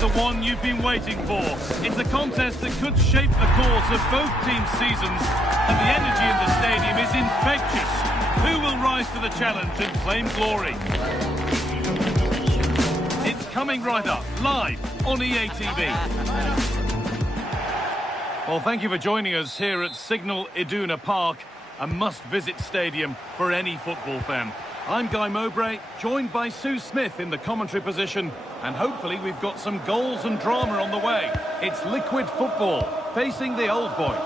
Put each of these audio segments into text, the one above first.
the one you've been waiting for. It's a contest that could shape the course of both teams' seasons, and the energy in the stadium is infectious. Who will rise to the challenge and claim glory? It's coming right up, live on EA TV. Well, thank you for joining us here at Signal Iduna Park, a must-visit stadium for any football fan. I'm Guy Mowbray, joined by Sue Smith in the commentary position, and hopefully we've got some goals and drama on the way. It's liquid football, facing the old boys.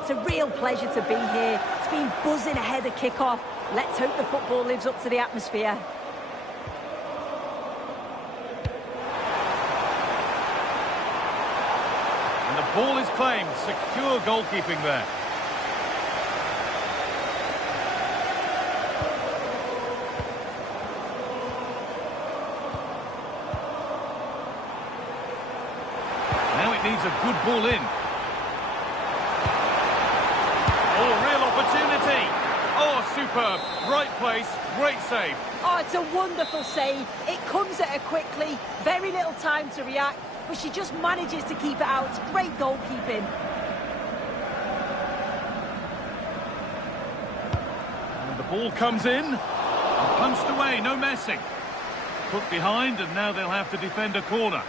It's a real pleasure to be here. It's been buzzing ahead of kick-off. Let's hope the football lives up to the atmosphere. And the ball is claimed, secure goalkeeping there. Now it needs a good ball in. Oh, real opportunity. Oh, superb. Right place, great save. Oh, it's a wonderful save. It comes at her quickly, very little time to react, but she just manages to keep it out. Great goalkeeping. And the ball comes in. And punched away, no messing. Put behind, and now they'll have to defend a corner.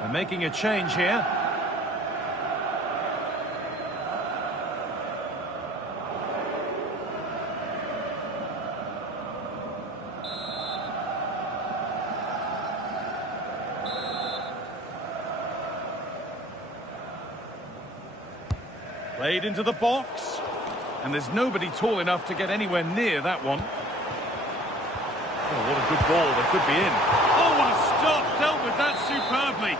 They're making a change here. Played into the box. And there's nobody tall enough to get anywhere near that one. Oh, what a good ball. They could be in. Oh, what a stop. Dealt with that superbly.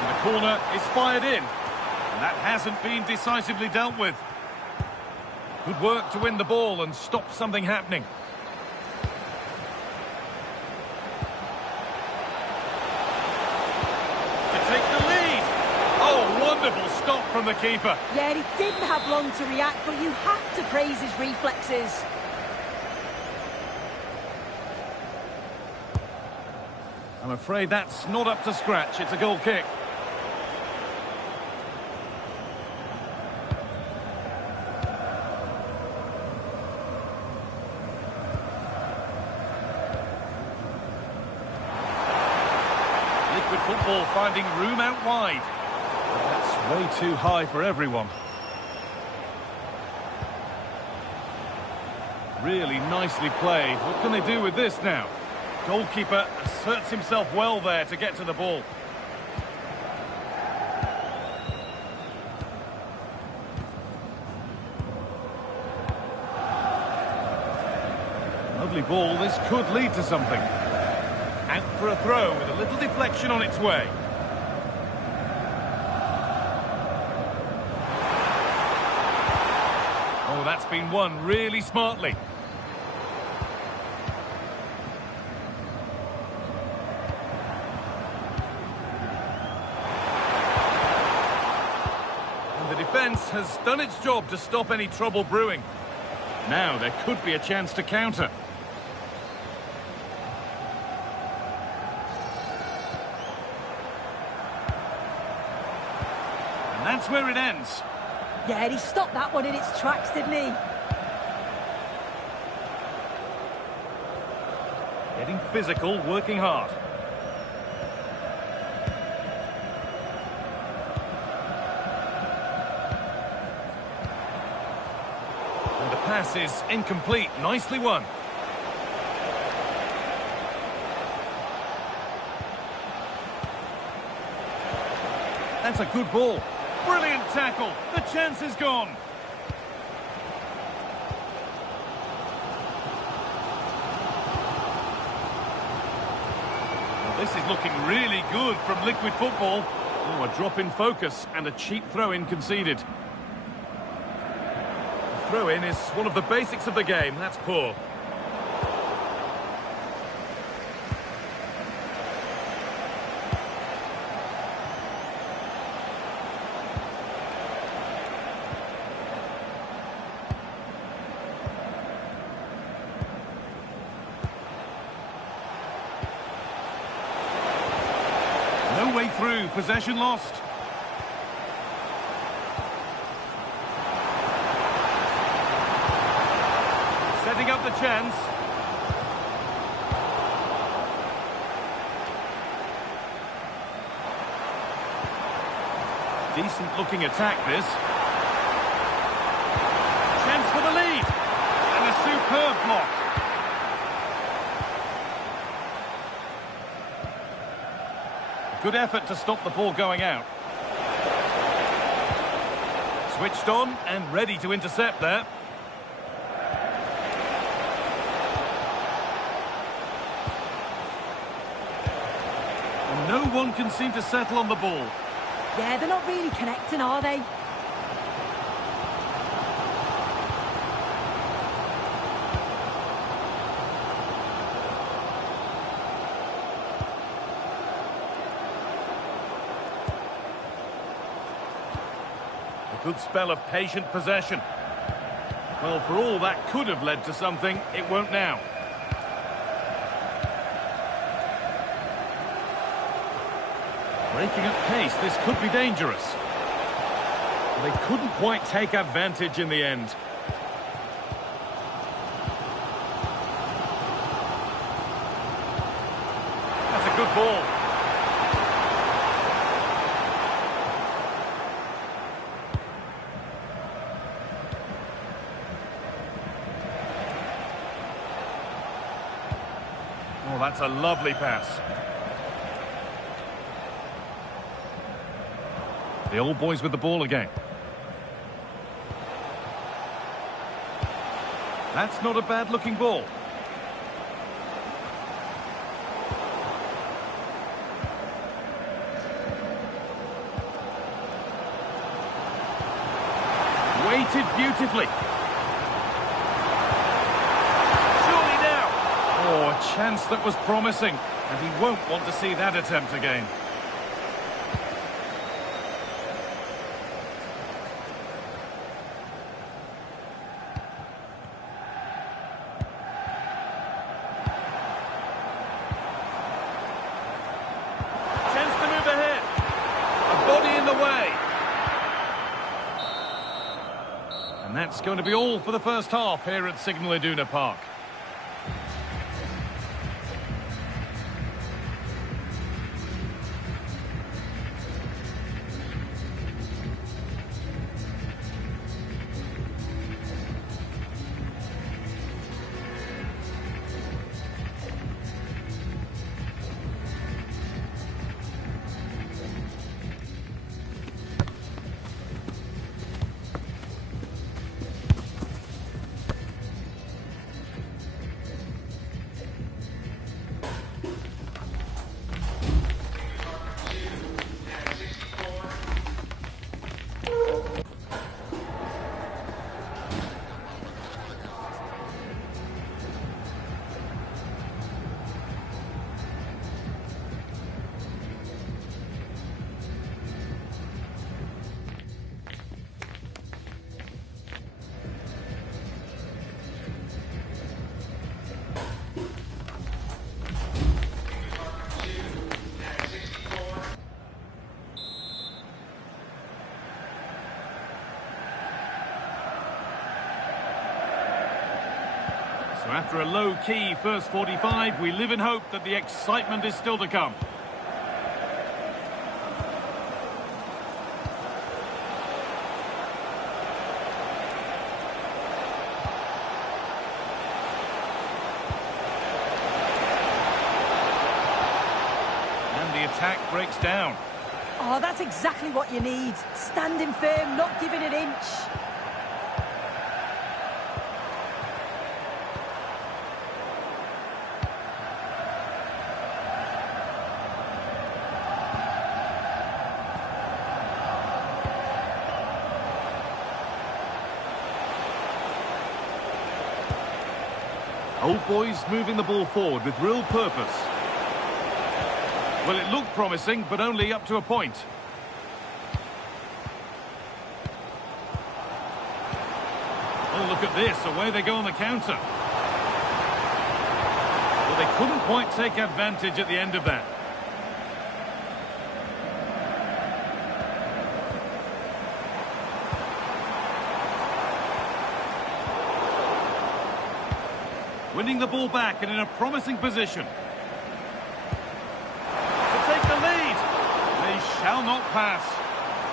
And the corner is fired in. And that hasn't been decisively dealt with. Good work to win the ball and stop something happening. Wonderful stop from the keeper. Yeah, he didn't have long to react, but you have to praise his reflexes. I'm afraid that's not up to scratch. It's a goal kick. Liquid football finding room out wide. That's way too high for everyone. Really nicely played. What can they do with this now? Goalkeeper asserts himself well there to get to the ball. Lovely ball. This could lead to something. Out for a throw with a little deflection on its way. Oh, that's been won really smartly. And the defence has done its job to stop any trouble brewing. Now there could be a chance to counter. And that's where it ends. Yeah, he stopped that one in its tracks, didn't he? Getting physical, working hard. And the pass is incomplete. Nicely won. That's a good ball. Brilliant tackle. The chance is gone. Well, this is looking really good from Liquid Football. Oh, a drop in focus and a cheap throw-in conceded. The throw-in is one of the basics of the game. That's poor. No way through, possession lost. Setting up the chance. Decent looking attack this. Chance for the lead. And a superb block. Good effort to stop the ball going out. Switched on and ready to intercept there. And no one can seem to settle on the ball. Yeah, they're not really connecting, are they? Good spell of patient possession. Well, for all that could have led to something, it won't now. Breaking at pace, this could be dangerous. They couldn't quite take advantage in the end. That's a good ball. Oh, that's a lovely pass. The old boys with the ball again. That's not a bad-looking ball. Weighted beautifully. Oh, a chance that was promising, and he won't want to see that attempt again. Chance to move ahead. A body in the way. And that's going to be all for the first half here at Signal Iduna Park. So after a low-key first 45, we live in hope that the excitement is still to come. attack breaks down. Oh, that's exactly what you need. Standing firm, not giving an inch. Old Boys moving the ball forward with real purpose. Well, it looked promising, but only up to a point. Oh, look at this. Away they go on the counter. Well, they couldn't quite take advantage at the end of that. Winning the ball back and in a promising position. To take the lead. They shall not pass.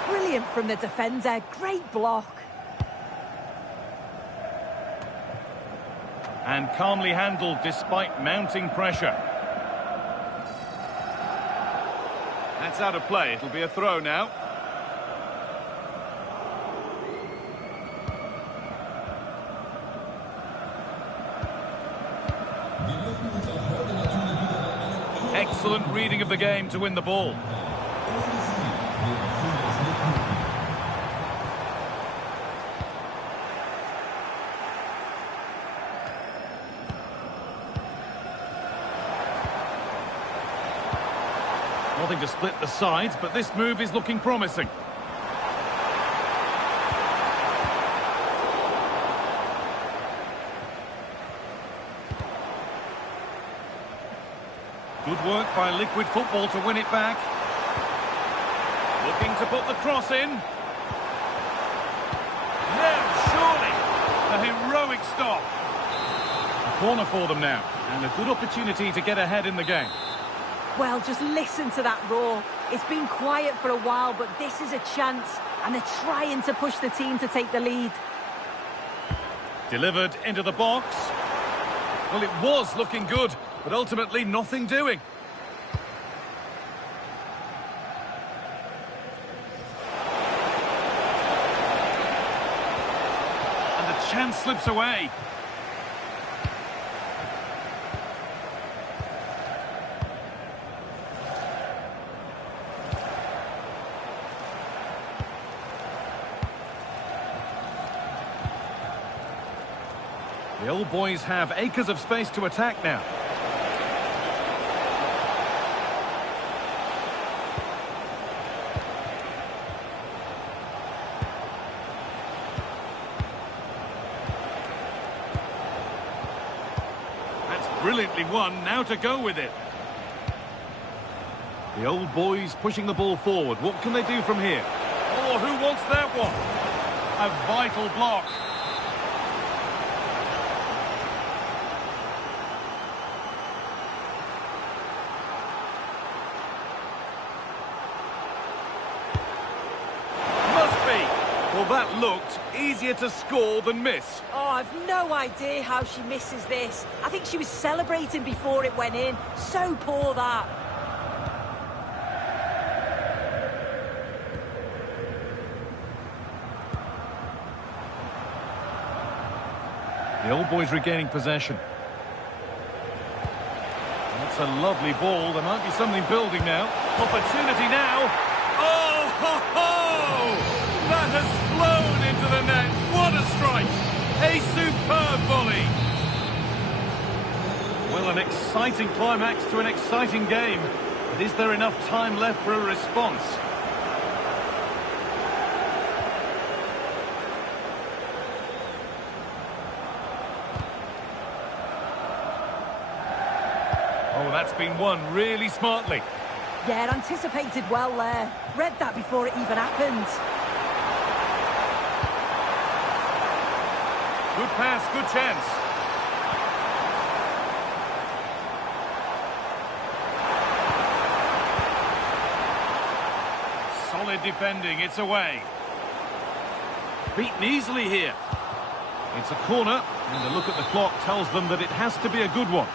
Brilliant from the defender. Great block. And calmly handled despite mounting pressure. That's out of play. It'll be a throw now. Excellent reading of the game to win the ball. Nothing to split the sides, but this move is looking promising. Good work by Liquid Football to win it back. Looking to put the cross in. No, surely. A heroic stop. A corner for them now, and a good opportunity to get ahead in the game. Well, just listen to that roar. It's been quiet for a while, but this is a chance, and they're trying to push the team to take the lead. Delivered into the box. Well, it was looking good, but ultimately nothing doing. And the chance slips away. The Old Boys have acres of space to attack now. That's brilliantly won, now to go with it. The Old Boys pushing the ball forward. What can they do from here? Oh, who wants that one? A vital block. Well, that looked easier to score than miss. Oh, I've no idea how she misses this. I think she was celebrating before it went in. So poor, that. The Old Boys regaining possession. That's a lovely ball. There might be something building now. Opportunity now. Oh, ho, ho! That has flown into the net. What a strike! A superb volley. Well, an exciting climax to an exciting game. But is there enough time left for a response? Oh, that's been won really smartly. Yeah, anticipated well there. Read that before it even happened. Good pass, good chance. Solid defending, it's away. Beaten easily here. It's a corner, and a look at the clock tells them that it has to be a good one.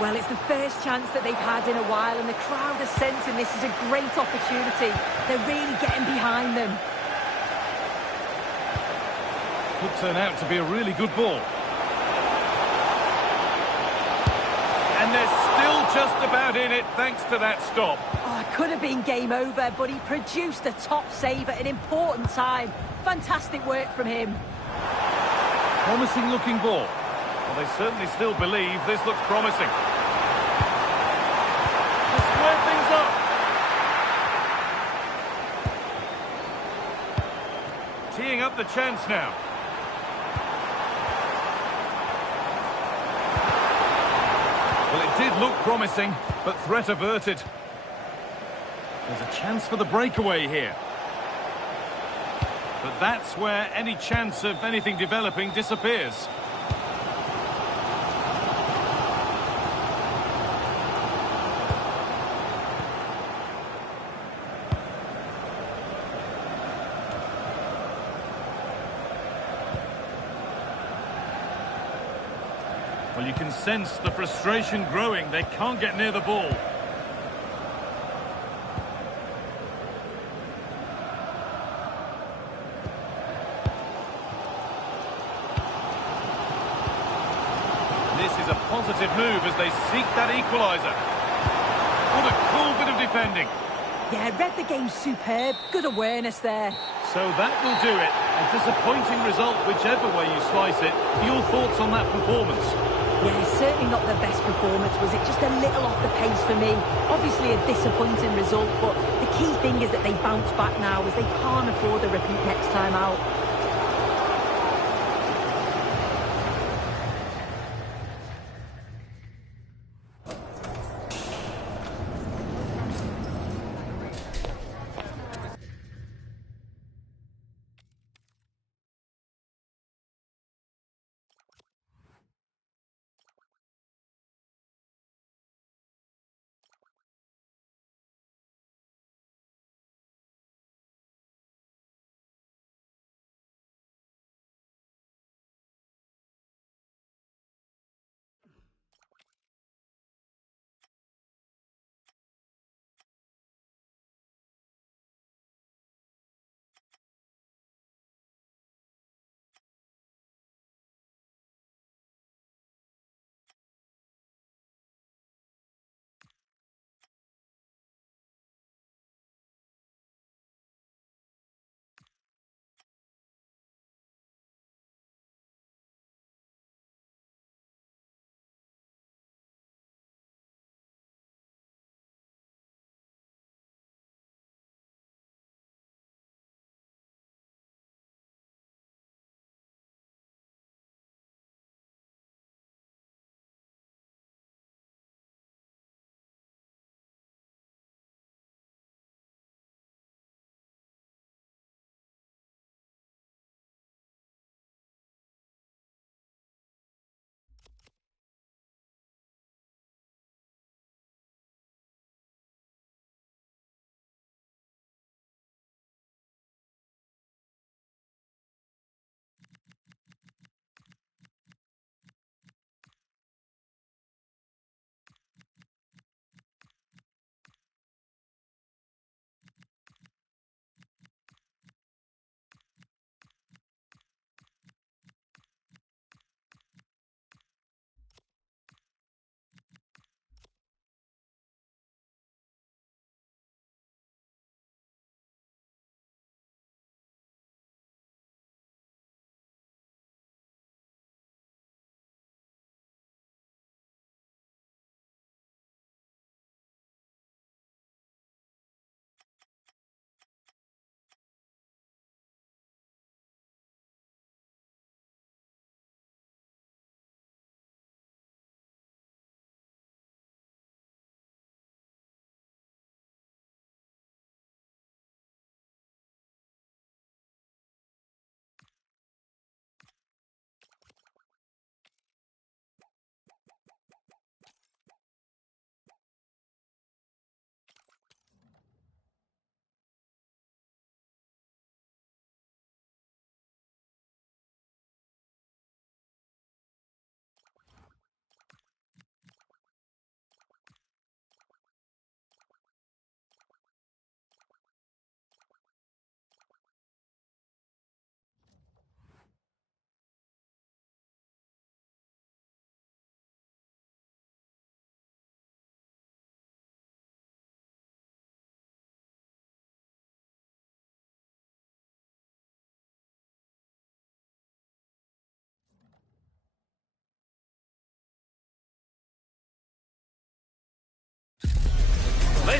Well, it's the first chance that they've had in a while, and the crowd are sensing this is a great opportunity. They're really getting behind them. Could turn out to be a really good ball. And they're still just about in it thanks to that stop. Oh, it could have been game over, but he produced a top save at an important time. Fantastic work from him. Promising looking ball. Well, they certainly still believe this looks promising. To square things up. Teeing up the chance now. Well, it did look promising, but threat averted. There's a chance for the breakaway here. But that's where any chance of anything developing disappears. Well, you can sense the frustration growing. They can't get near the ball. This is a positive move as they seek that equaliser. What a cool bit of defending. Yeah, read the game superb. Good awareness there. So that will do it. A disappointing result, whichever way you slice it. Your thoughts on that performance? Yeah, certainly not the best performance, was it? Just a little off the pace for me. Obviously a disappointing result, but the key thing is that they bounce back now as they can't afford a repeat next time out.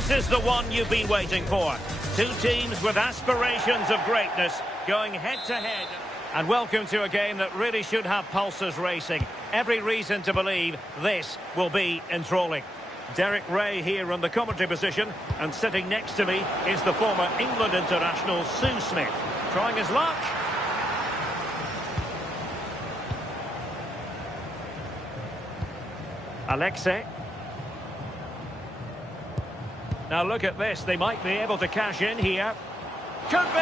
This is the one you've been waiting for. Two teams with aspirations of greatness going head-to-head. And welcome to a game that really should have pulses racing. Every reason to believe this will be enthralling. Derek Ray here on the commentary position, and sitting next to me is the former England international Sue Smith. Trying his luck. Alexei. Now look at this, they might be able to cash in here. Could be!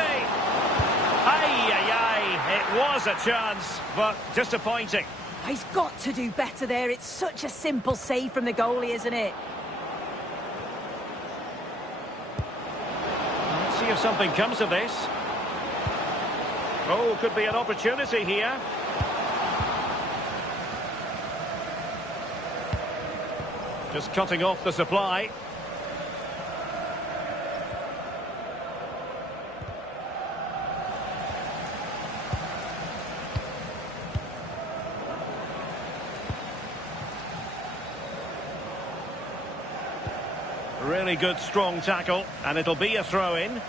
It was a chance, but disappointing. He's got to do better there. It's such a simple save from the goalie, isn't it? Let's see if something comes of this. Oh, could be an opportunity here. Just cutting off the supply. Really good, strong tackle, and it'll be a throw-in.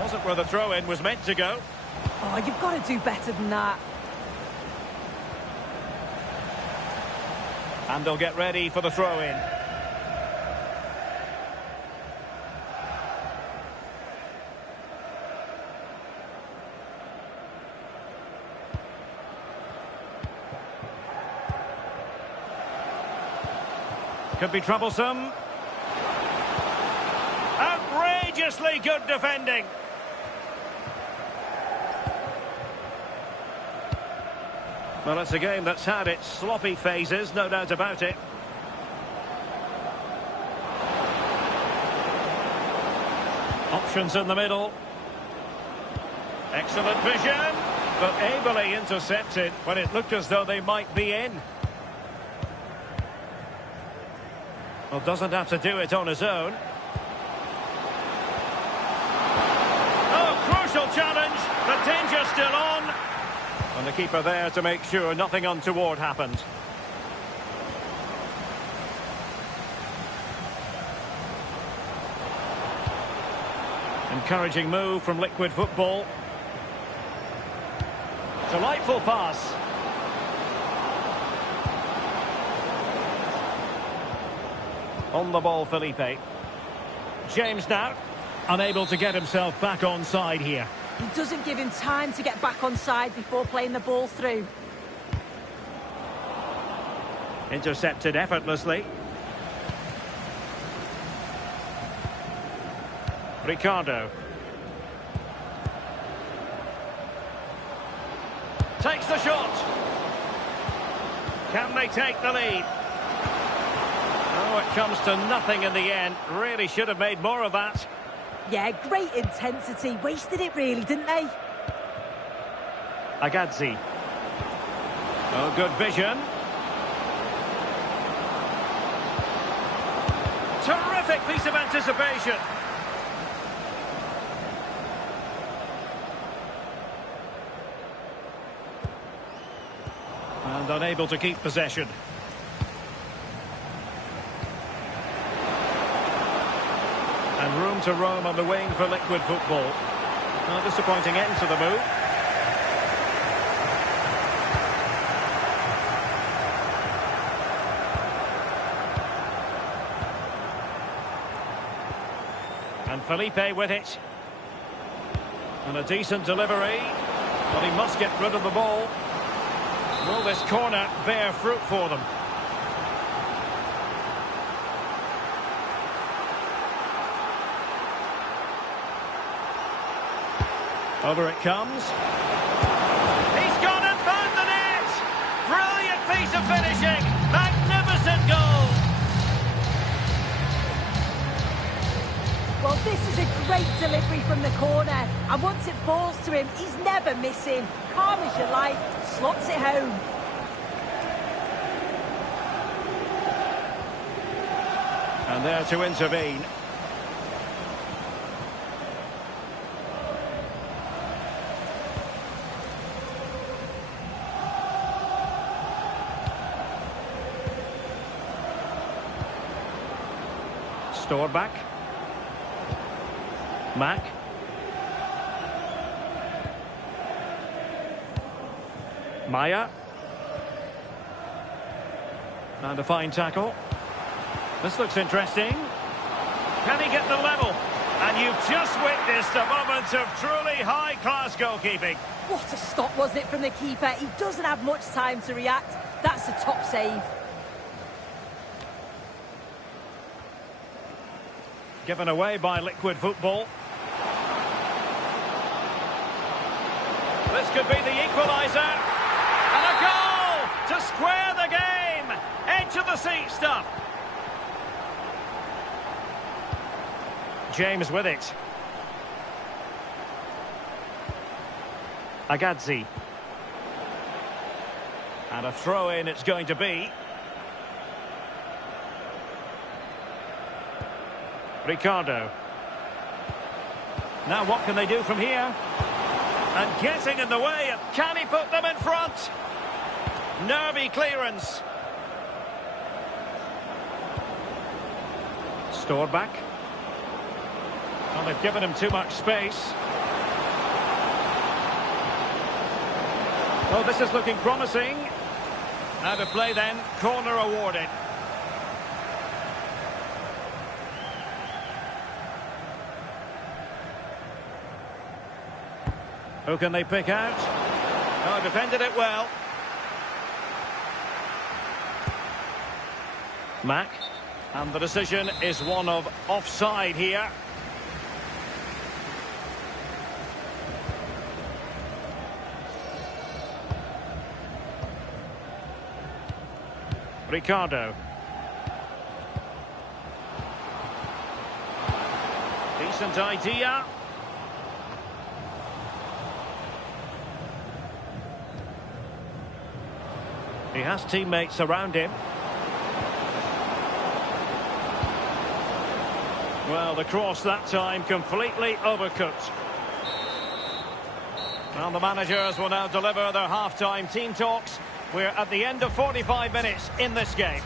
Wasn't where the throw-in was meant to go. Oh, you've got to do better than that. And they'll get ready for the throw-in. Could be troublesome. Outrageously good defending. Well, it's a game that's had its sloppy phases, no doubt about it. Options in the middle. Excellent vision, but ably intercepted when it looked as though they might be in. Well, doesn't have to do it on his own. Oh, crucial challenge. The danger still on. And the keeper there to make sure nothing untoward happened. Encouraging move from Liquid Football. Delightful pass. On the ball, Felipe. James now, unable to get himself back on side here. He doesn't give him time to get back on side before playing the ball through. Intercepted effortlessly. Ricardo. Takes the shot. Can they take the lead? Oh, it comes to nothing in the end. Really should have made more of that. Yeah, great intensity. Wasted it really, didn't they? Agazzi. Oh, good vision. Terrific piece of anticipation. And unable to keep possession. And room to roam on the wing for Liquid Football. No disappointing end to the move. And Felipe with it. And a decent delivery. But he must get rid of the ball. Will this corner bear fruit for them? Over it comes. He's gone and found the net! Brilliant piece of finishing! Magnificent goal! Well, this is a great delivery from the corner. And once it falls to him, he's never missing. Calm as you like, slots it home. And there to intervene. Stored back. Mack. Maya. And a fine tackle. This looks interesting. Can he get the level? And you've just witnessed a moment of truly high-class goalkeeping. What a stop, wasn't it, from the keeper? He doesn't have much time to react. That's a top save. Given away by Liquid Football. This could be the equaliser. And a goal to square the game. Edge of the seat stuff. James with it. Agadzi. And a throw-in it's going to be. Ricardo. Now what can they do from here? And getting in the way. Can he put them in front? Nervy clearance. Stored back. Well, they've given him too much space. Oh, this is looking promising. Out of play then. Corner awarded. Who can they pick out? Oh, defended it well. Mack. And the decision is one of offside here. Ricardo. Decent idea. He has teammates around him. Well, the cross that time completely overcooked. Well, the managers will now deliver their half-time team talks. We're at the end of 45 minutes in this game.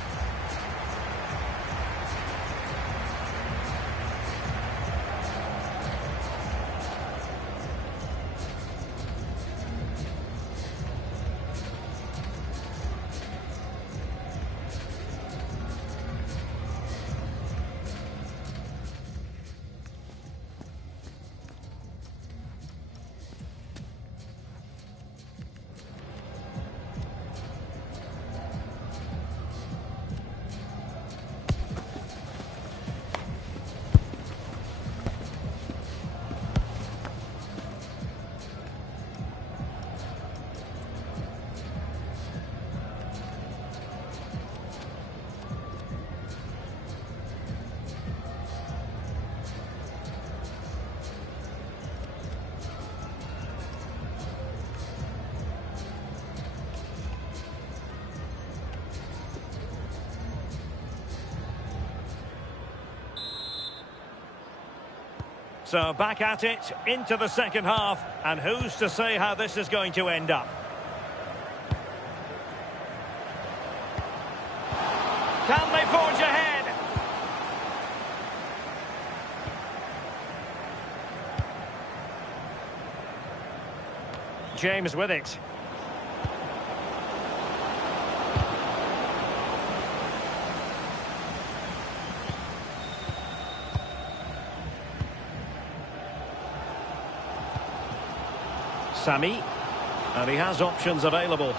So back at it, into the second half, and who's to say how this is going to end up? Can they forge ahead? James with it. Sammy, and he has options available.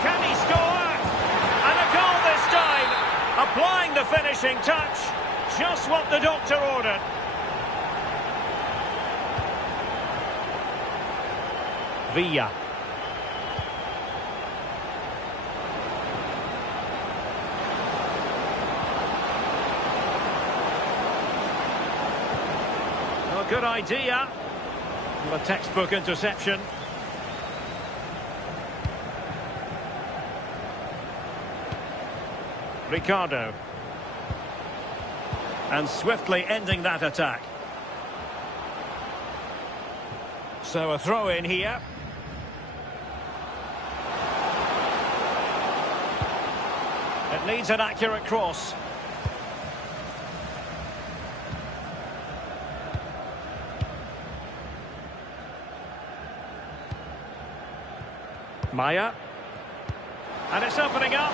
Can he score? And a goal this time, applying the finishing touch, just what the doctor ordered. Villa. Oh, good idea. A textbook interception. Ricardo. And swiftly ending that attack. So a throw in here. It needs an accurate cross. Maya. And it's opening up.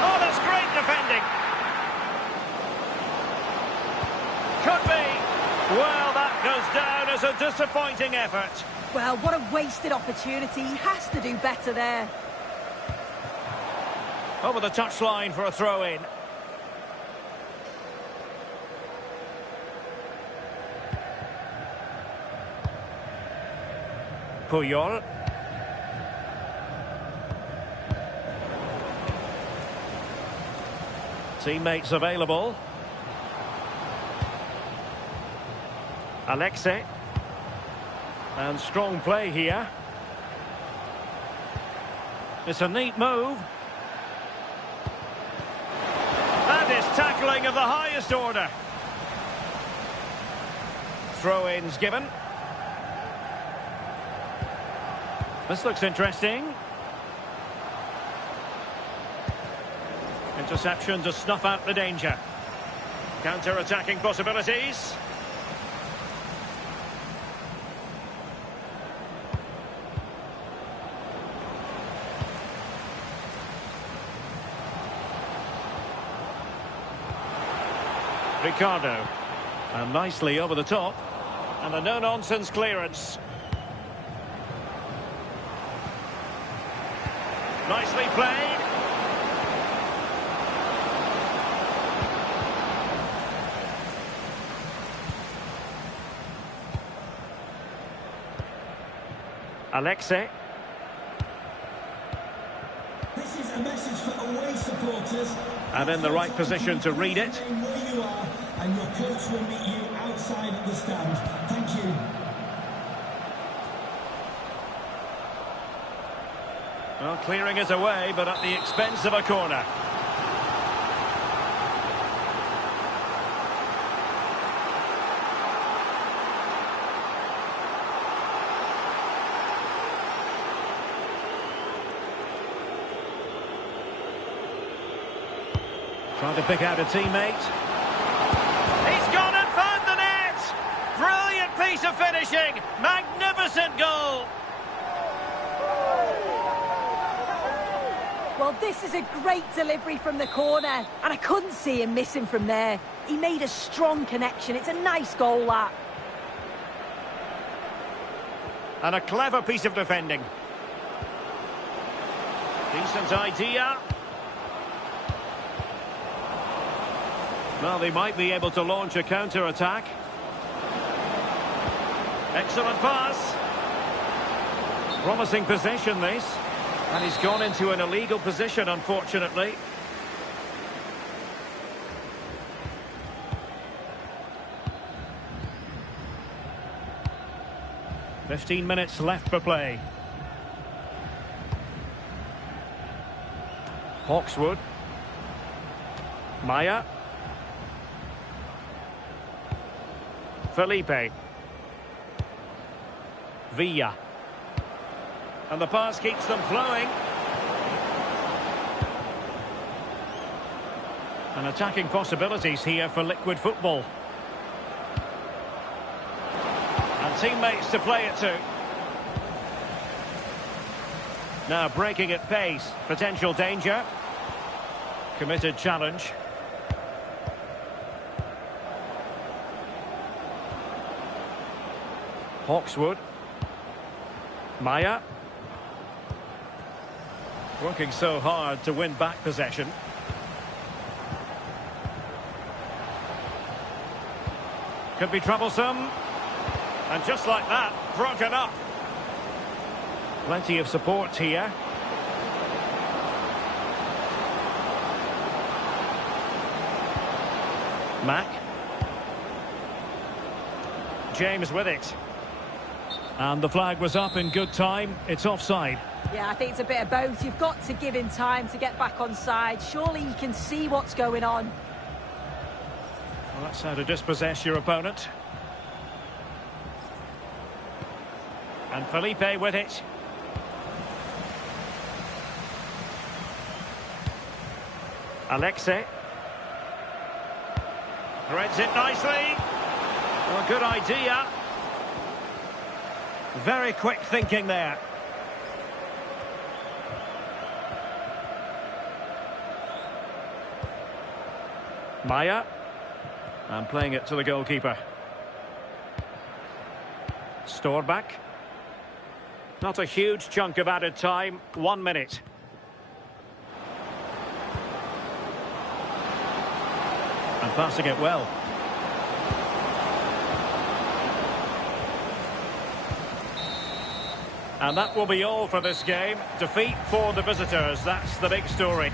Oh, that's great defending. Could be. Well, that goes down as a disappointing effort. Well, what a wasted opportunity. He has to do better there. Over the touchline for a throw-in. Puyol. Teammates available. Alexei. And strong play here. It's a neat move. That is tackling of the highest order. Throw-ins given. This looks interesting. Interception to snuff out the danger. Counter-attacking possibilities. Ricardo. And nicely over the top. And a no-nonsense clearance. Nicely played. Alexei. This is a message for away supporters. And in the right position to read it. Where you are, and your coach will meet you outside of the stand. Thank you. Well, clearing it away, but at the expense of a corner. Trying to pick out a teammate. He's gone and found the net! Brilliant piece of finishing! Magnificent goal! Well, this is a great delivery from the corner, and I couldn't see him missing from there. He made a strong connection. It's a nice goal, that. And a clever piece of defending. Decent idea. Well, they might be able to launch a counter-attack. Excellent pass. Promising possession, this. And he's gone into an illegal position, unfortunately. "15 minutes left for play. Hawkswood. Maya. Felipe. Villa. And the pass keeps them flowing. And attacking possibilities here for liquid football. And teammates to play it to. Now breaking at pace. Potential danger. Committed challenge. Hawkswood. Maya. Working so hard to win back possession. Could be troublesome. And just like that, broken up. Plenty of support here. Mack. James with it. And the flag was up in good time. It's offside. Yeah, I think it's a bit of both. You've got to give him time to get back on side. Surely you can see what's going on. Well, that's how to dispossess your opponent. And Felipe with it. Alexei. Threads it nicely. Well, good idea. Very quick thinking there. Maya. And playing it to the goalkeeper. Storback. Not a huge chunk of added time. 1 minute. And passing it well. And that will be all for this game. Defeat for the visitors. That's the big story.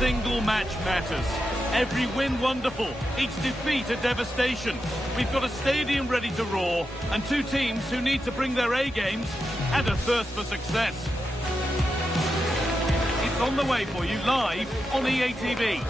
single match matters. Every win wonderful, each defeat a devastation. We've got a stadium ready to roar, and two teams who need to bring their A-games and a thirst for success. It's on the way for you live on EA TV.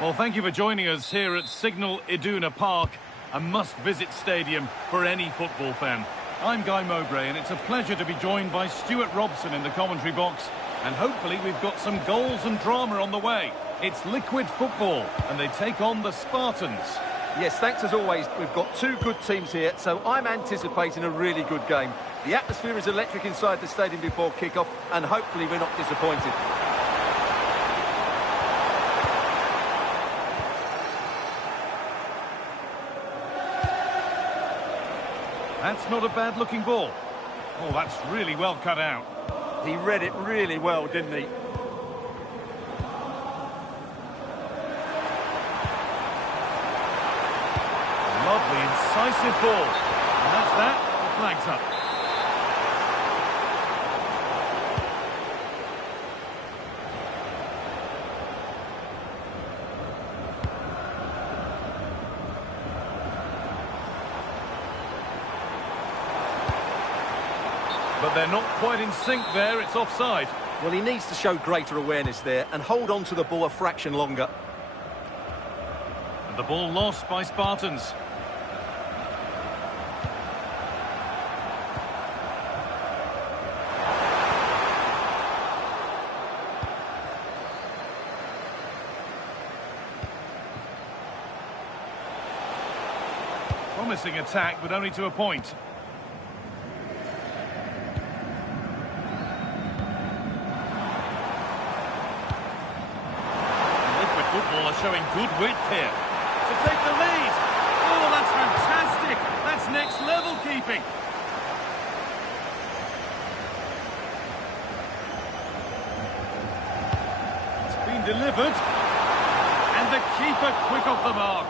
Well, thank you for joining us here at Signal Iduna Park, a must-visit stadium for any football fan. I'm Guy Mowbray, and it's a pleasure to be joined by Stuart Robson in the commentary box, and hopefully we've got some goals and drama on the way. It's liquid football, and they take on the Spartans. Yes, thanks as always. We've got two good teams here, so I'm anticipating a really good game. The atmosphere is electric inside the stadium before kick-off, and hopefully we're not disappointed. That's not a bad-looking ball. Oh, that's really well cut out. He read it really well, didn't he? Lovely, incisive ball. And that's that. The flag's up. But they're not quite in sync there, it's offside. Well, he needs to show greater awareness there and hold on to the ball a fraction longer. And the ball lost by Spartans. Promising attack, but only to a point. Football are showing good width here to take the lead. Oh, that's fantastic. That's next level keeping. It's been delivered. And the keeper quick off the mark.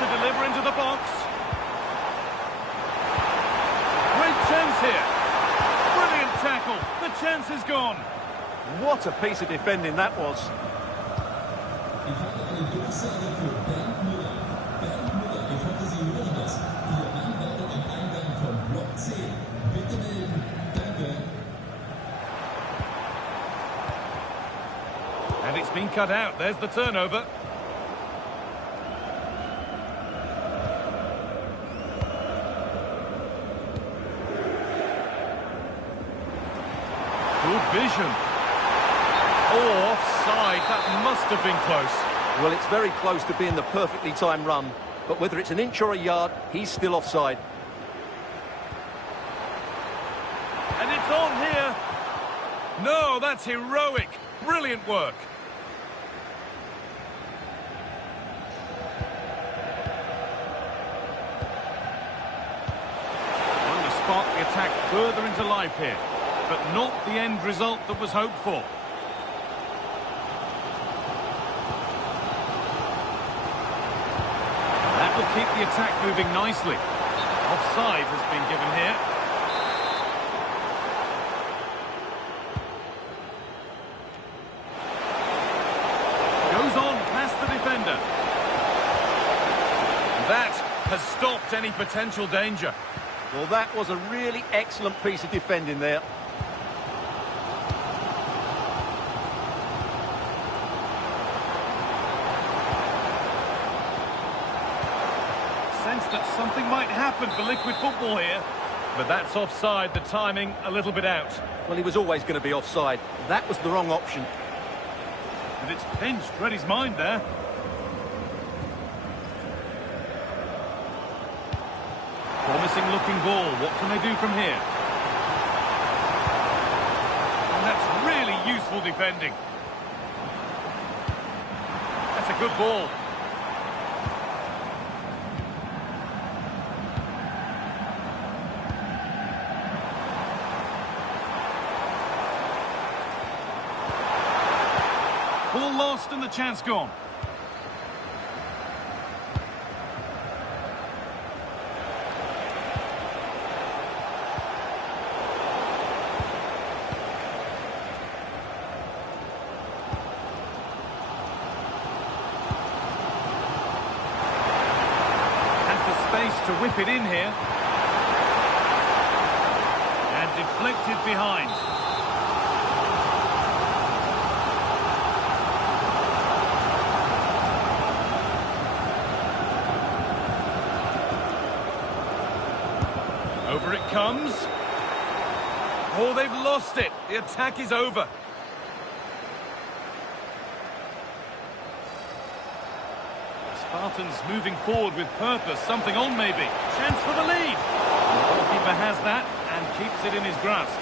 Deliver into the box. Great chance here. Brilliant tackle. The chance is gone. What a piece of defending that was. And it's been cut out. There's the turnover. Good vision. Oh, offside. That must have been close. Well, it's very close to being the perfectly timed run, but whether it's an inch or a yard, he's still offside. And it's on here. No, that's heroic. Brilliant work. Trying to spark the attack further into life here. But not the end result that was hoped for. That will keep the attack moving nicely. Offside has been given here. Goes on past the defender. That has stopped any potential danger. Well, that was a really excellent piece of defending there. Sense that something might happen for liquid football here. But that's offside, the timing a little bit out. Well, he was always going to be offside. That was the wrong option. And it's pinched, read his mind there. Promising looking ball, what can they do from here? And that's really useful defending. That's a good ball. crossed and the chance gone. Space to whip it in here. And deflected behind. Over it comes. Oh, they've lost it. The attack is over. Spartans moving forward with purpose, something on maybe. Chance for the lead. The goalkeeper has that and keeps it in his grasp.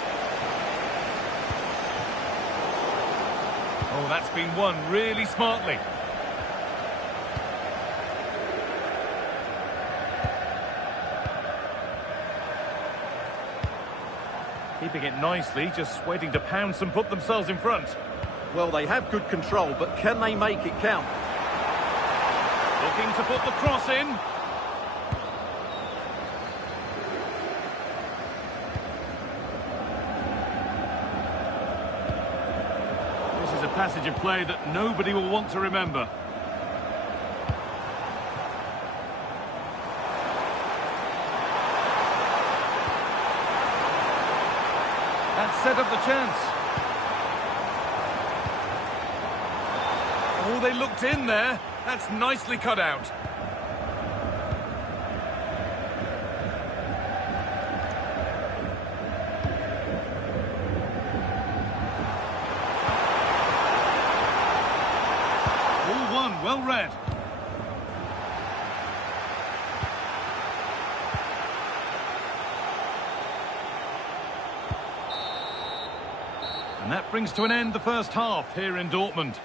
Oh, that's been won really smartly. Keeping it nicely, just waiting to pounce and put themselves in front. Well, they have good control, but can they make it count? Looking to put the cross in. This is a passage of play that nobody will want to remember. That set up the chance. Oh, they looked in there. That's nicely cut out. All one, well read. And that brings to an end the first half here in Dortmund.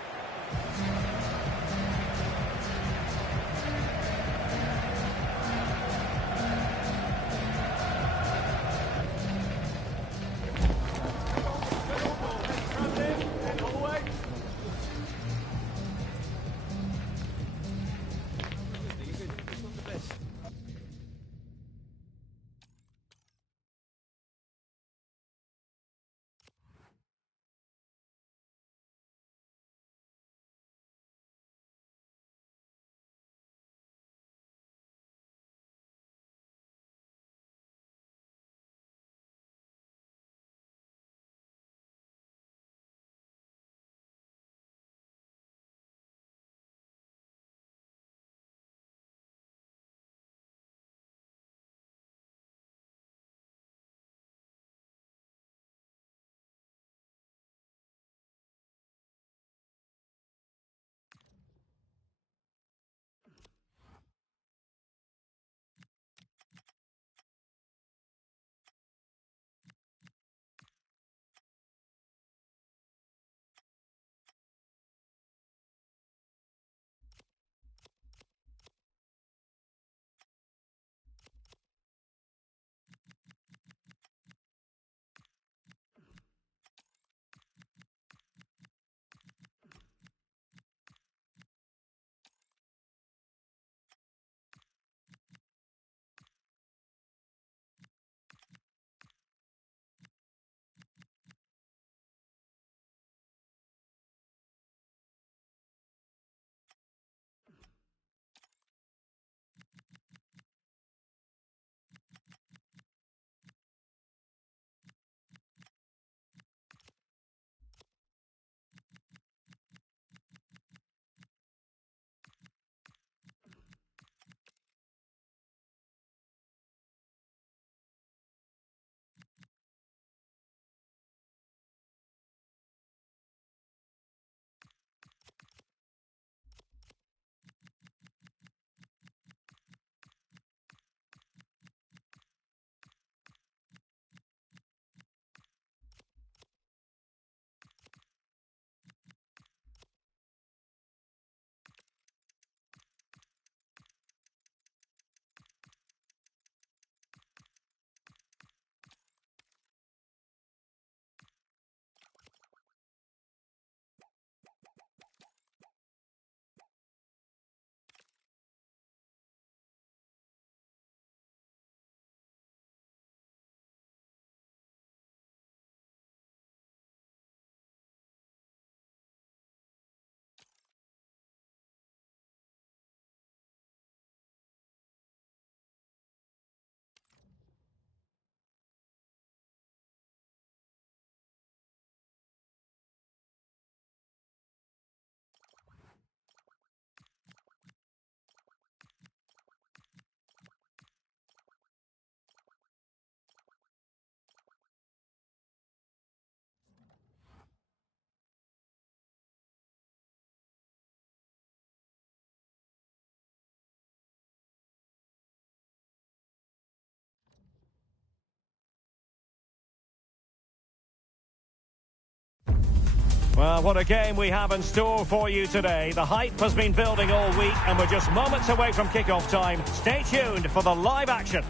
Well, what a game we have in store for you today. The hype has been building all week and we're just moments away from kick-off time. Stay tuned for the live action.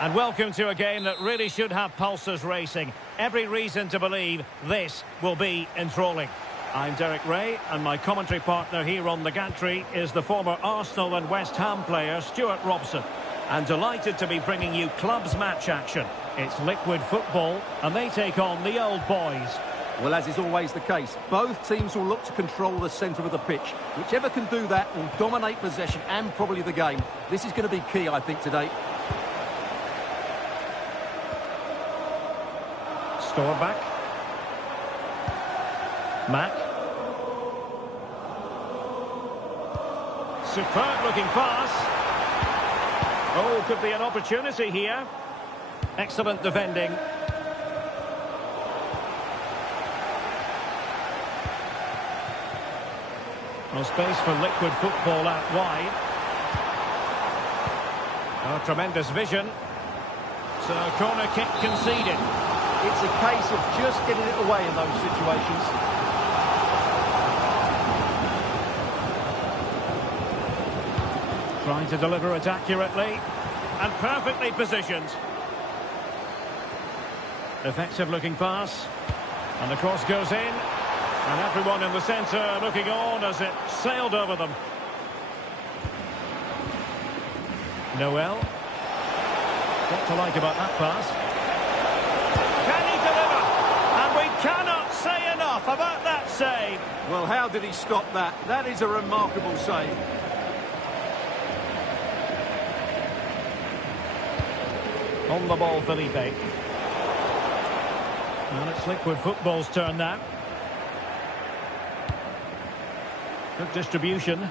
And welcome to a game that really should have pulses racing. Every reason to believe this will be enthralling. I'm Derek Ray, and my commentary partner here on the gantry is the former Arsenal and West Ham player Stuart Robson. And delighted to be bringing you clubs match action. It's liquid football, and they take on the old boys. Well, as is always the case, both teams will look to control the centre of the pitch. Whichever can do that will dominate possession and probably the game. This is going to be key, I think, today. Back. Mack. Superb looking pass. Oh, could be an opportunity here. Excellent defending. No space for liquid football out wide. Oh, tremendous vision. So, corner kick conceded. It's a case of just getting it away in those situations. Trying to deliver it accurately and perfectly positioned. Effective looking pass. And the cross goes in. And everyone in the centre looking on as it sailed over them. Noel. What to like about that pass? Cannot say enough about that save. Well, how did he stop that? That is a remarkable save. On the ball, Felipe. And it's liquid football's turn now. Good distribution.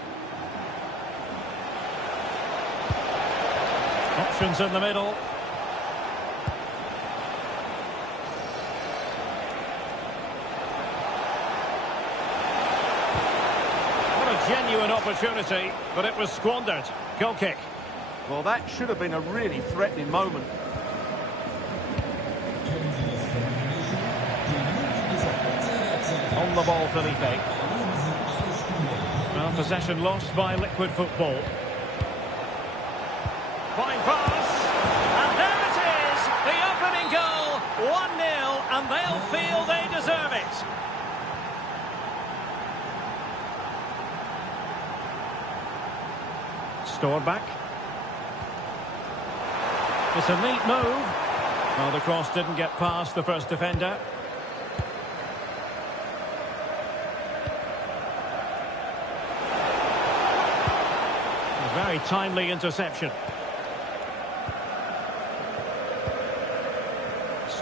Options in the middle. Genuine opportunity, but it was squandered. Goal kick. Well, that should have been a really threatening moment. On the ball, Felipe. Well, possession lost by liquid football. Fine pass. And there it is. The opening goal. 1-0, and they'll feel they deserve it. Back. It's a neat move. Well, the cross didn't get past the first defender. A very timely interception.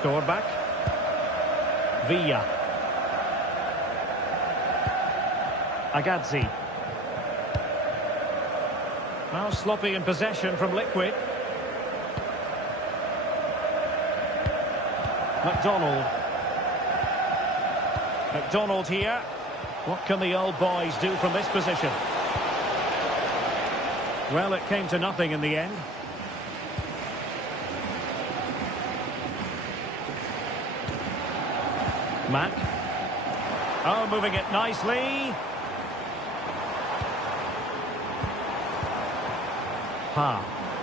Back. Villa. Agazzi. Now sloppy in possession from Liquid. McDonald. McDonald here. What can the old boys do from this position? Well, it came to nothing in the end. Mack. Oh, moving it nicely.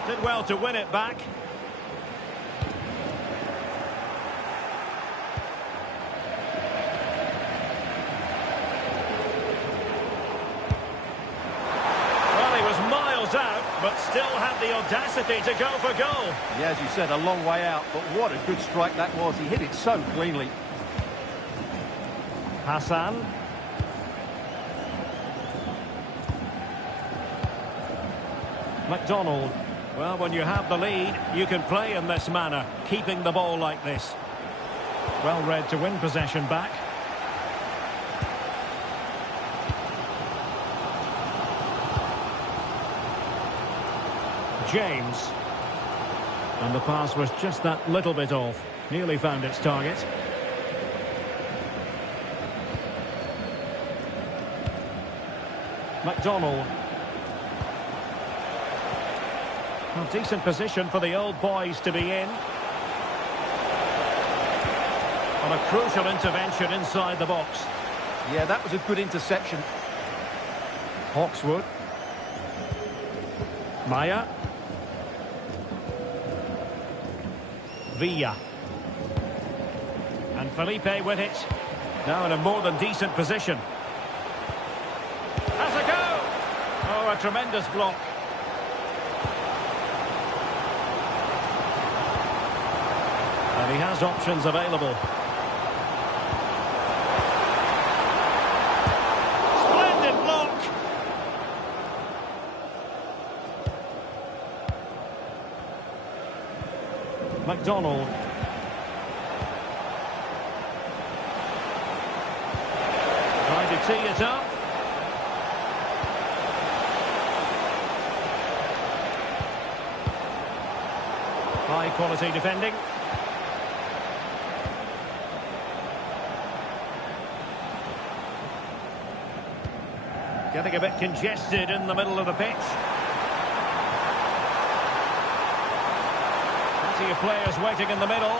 Did well to win it back. Well, he was miles out, but still had the audacity to go for goal. Yeah, as you said, a long way out, but what a good strike that was. He hit it so cleanly. Hassan. McDonald. Well, when you have the lead, you can play in this manner, keeping the ball like this. Well read to win possession back. James. And the pass was just that little bit off. Nearly found its target. McDonald. Well, decent position for the old boys to be in. A Well, a crucial intervention inside the box. Yeah, that was a good interception. Hawkswood. Maya. Villa. And Felipe with it. Now in a more than decent position. Has a go! Oh, a tremendous block. And he has options available. Splendid block! McDonald. Trying to tee it up. High quality defending. Getting a bit congested in the middle of the pitch. Plenty of players waiting in the middle.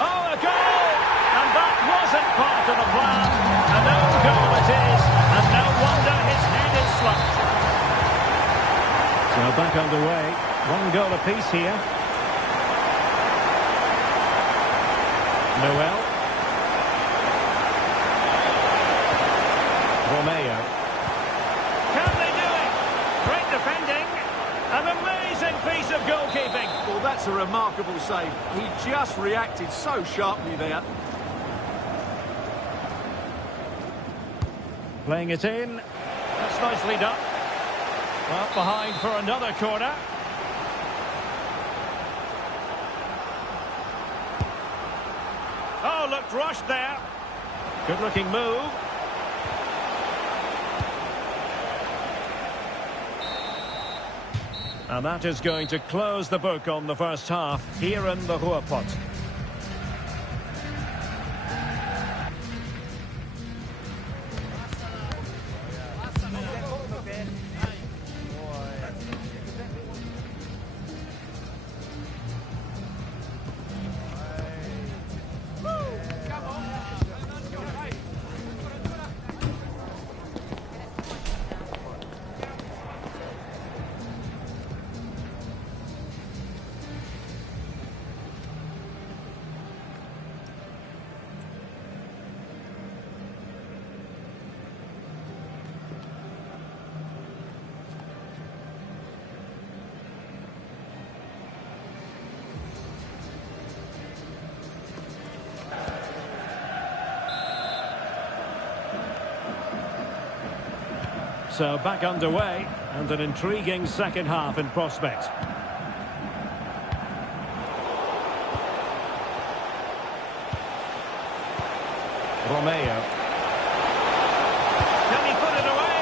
Oh, a goal! And that wasn't part of the plan. An own goal it is, and no wonder his head is slumped. So back underway. One goal apiece here. Noel. Romeo. Can they do it? Great defending. An amazing piece of goalkeeping. Well, that's a remarkable save. He just reacted so sharply there. Playing it in. That's nicely done. Well, behind for another corner. Oh, looked rushed there. Good looking move. And that is going to close the book on the first half here in the Ruhrpott. So back underway, and an intriguing second half in prospect. Romeo. Can he put it away?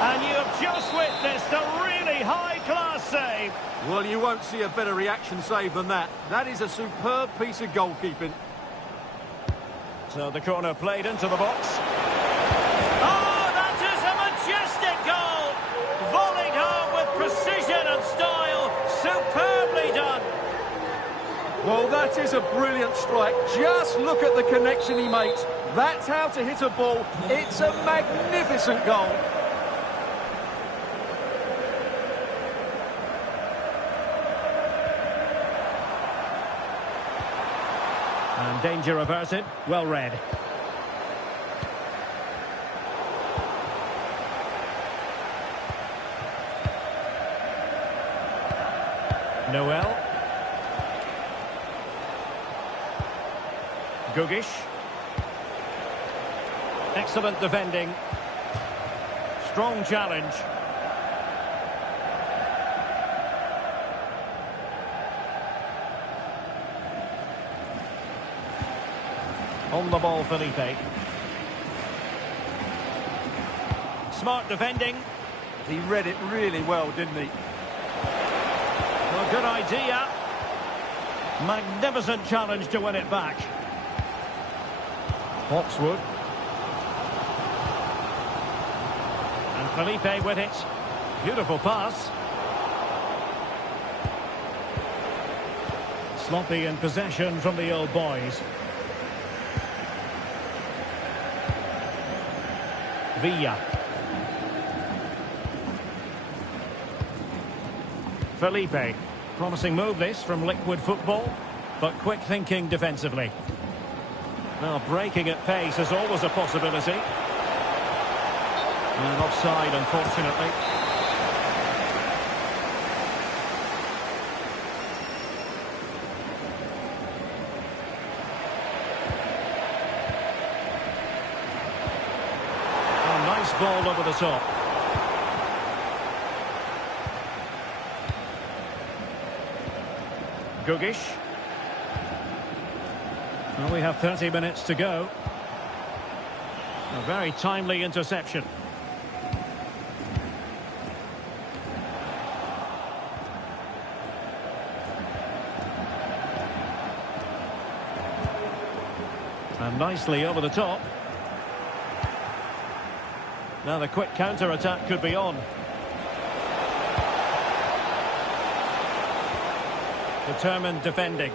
And you have just witnessed a really high-class save. Well, you won't see a better reaction save than that. That is a superb piece of goalkeeping. So the corner played into the box. Volleyed home with precision and style. Superbly done. Well, that is a brilliant strike. Just look at the connection he makes. That's how to hit a ball. It's a magnificent goal. And danger averted. Well read. Noel. Gugish. Excellent defending. Strong challenge. On the ball, Felipe. Smart defending. He read it really well, didn't he? Well, good idea. Magnificent challenge to win it back. Hawkswood. And Felipe with it. Beautiful pass. Sloppy in possession from the old boys. Villa. Felipe. Promising move this from Liquid Football, but quick thinking defensively. Now breaking at pace is always a possibility. And offside, unfortunately. A nice ball over the top. Gugish. Well, we have 30 minutes to go. A very timely interception. And nicely over the top. Now the quick counter-attack could be on. Determined defending.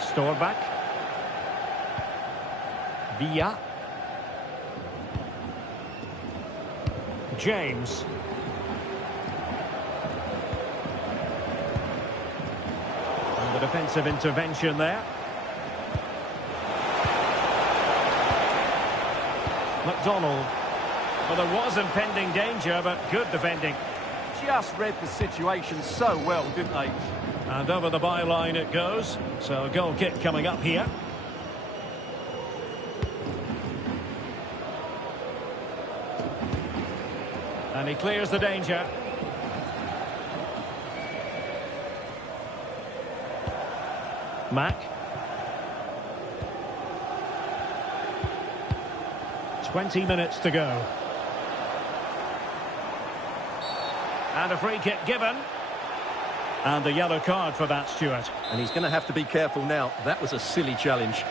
Storback. Villa. James. And the defensive intervention there. McDonald. Well, there was impending danger, but good defending. Just read the situation so well, didn't they? And over the byline it goes. So goal kick coming up here. And he clears the danger. Mack. 20 minutes to go. And a free kick given. And the yellow card for that, Stuart. And he's going to have to be careful now. That was a silly challenge.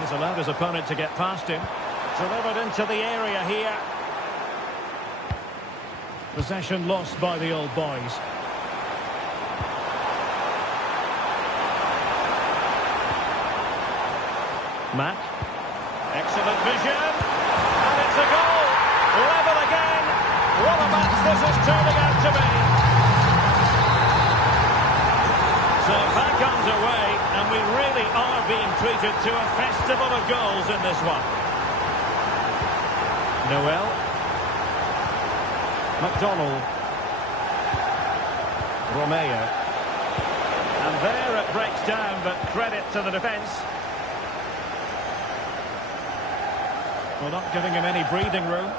He's allowed his opponent to get past him. Delivered into the area here. Possession lost by the old boys. Mack. Excellent vision. And it's a goal. Level again. What a match this is turning out to be. So back underway, and we really are being treated to a festival of goals in this one. Noel. McDonald. Romeo. And there it breaks down, but credit to the defence. Well, not giving him any breathing room.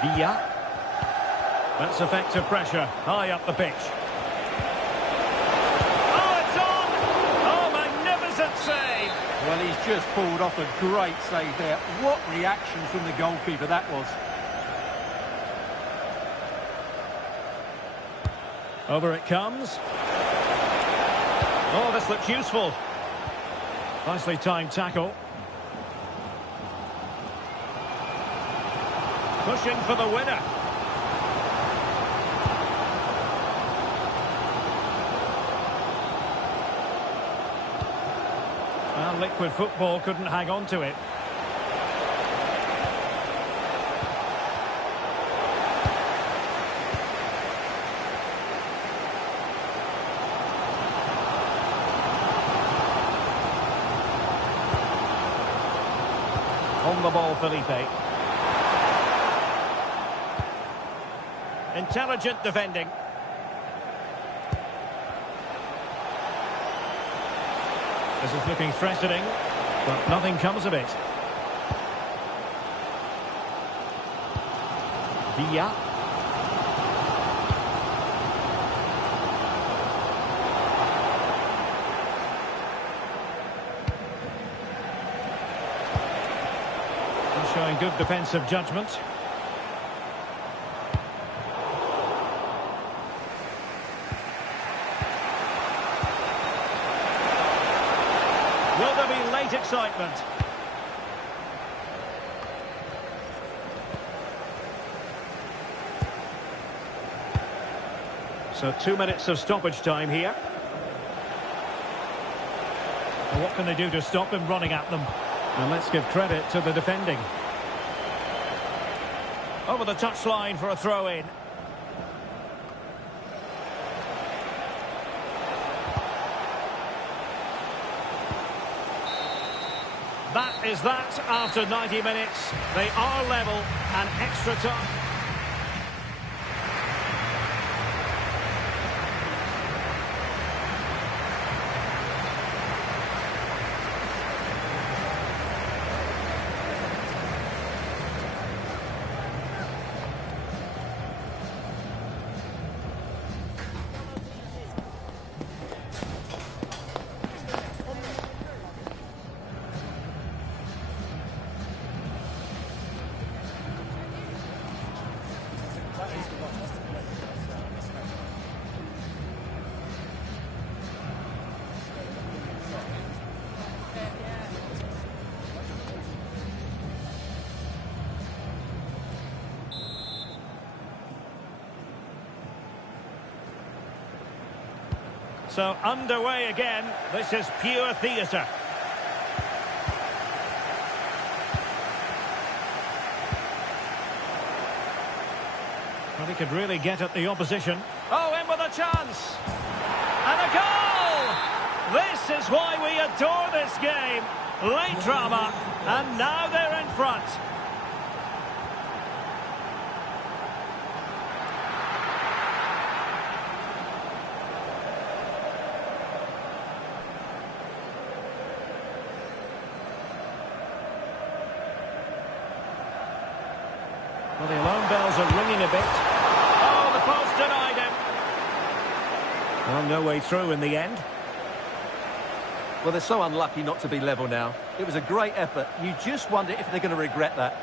Villa. That's effective pressure, high up the pitch. Oh, it's on! Oh, magnificent save! Well, he's just pulled off a great save there. What reaction from the goalkeeper that was. Over it comes. Oh, this looks useful. Nicely timed tackle. Pushing for the winner. Well, Liquid Football couldn't hang on to it. On the ball, Felipe. Intelligent defending. This is looking threatening, but nothing comes of it. Villa. Showing good defensive judgment. Will there be late excitement? So 2 minutes of stoppage time here. And what can they do to stop him running at them? And let's give credit to the defending. Over the touchline for a throw-in. That is that after 90 minutes. They are level and extra time. So underway again. This is pure theatre. Well, he could really get at the opposition. Oh, in with a chance. And a goal! This is why we adore this game. Late drama, and now they're in front. Well, the alarm bells are ringing a bit. Oh, the post denied him. Well, no way through in the end. Well, they're so unlucky not to be level now. It was a great effort. You just wonder if they're going to regret that.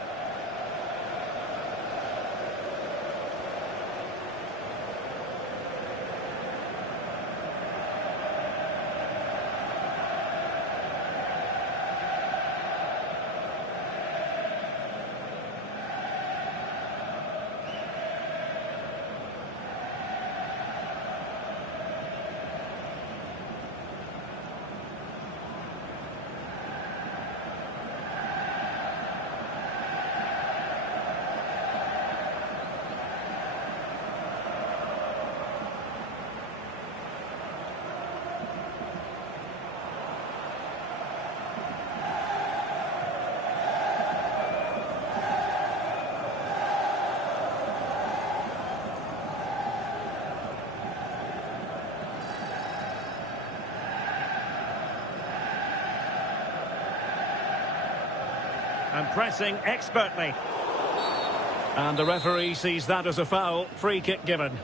And pressing expertly. And the referee sees that as a foul. Free kick given.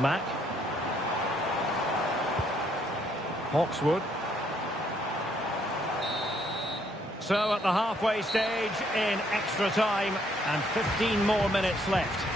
Mack. Hawkswood. So at the halfway stage in extra time and 15 more minutes left.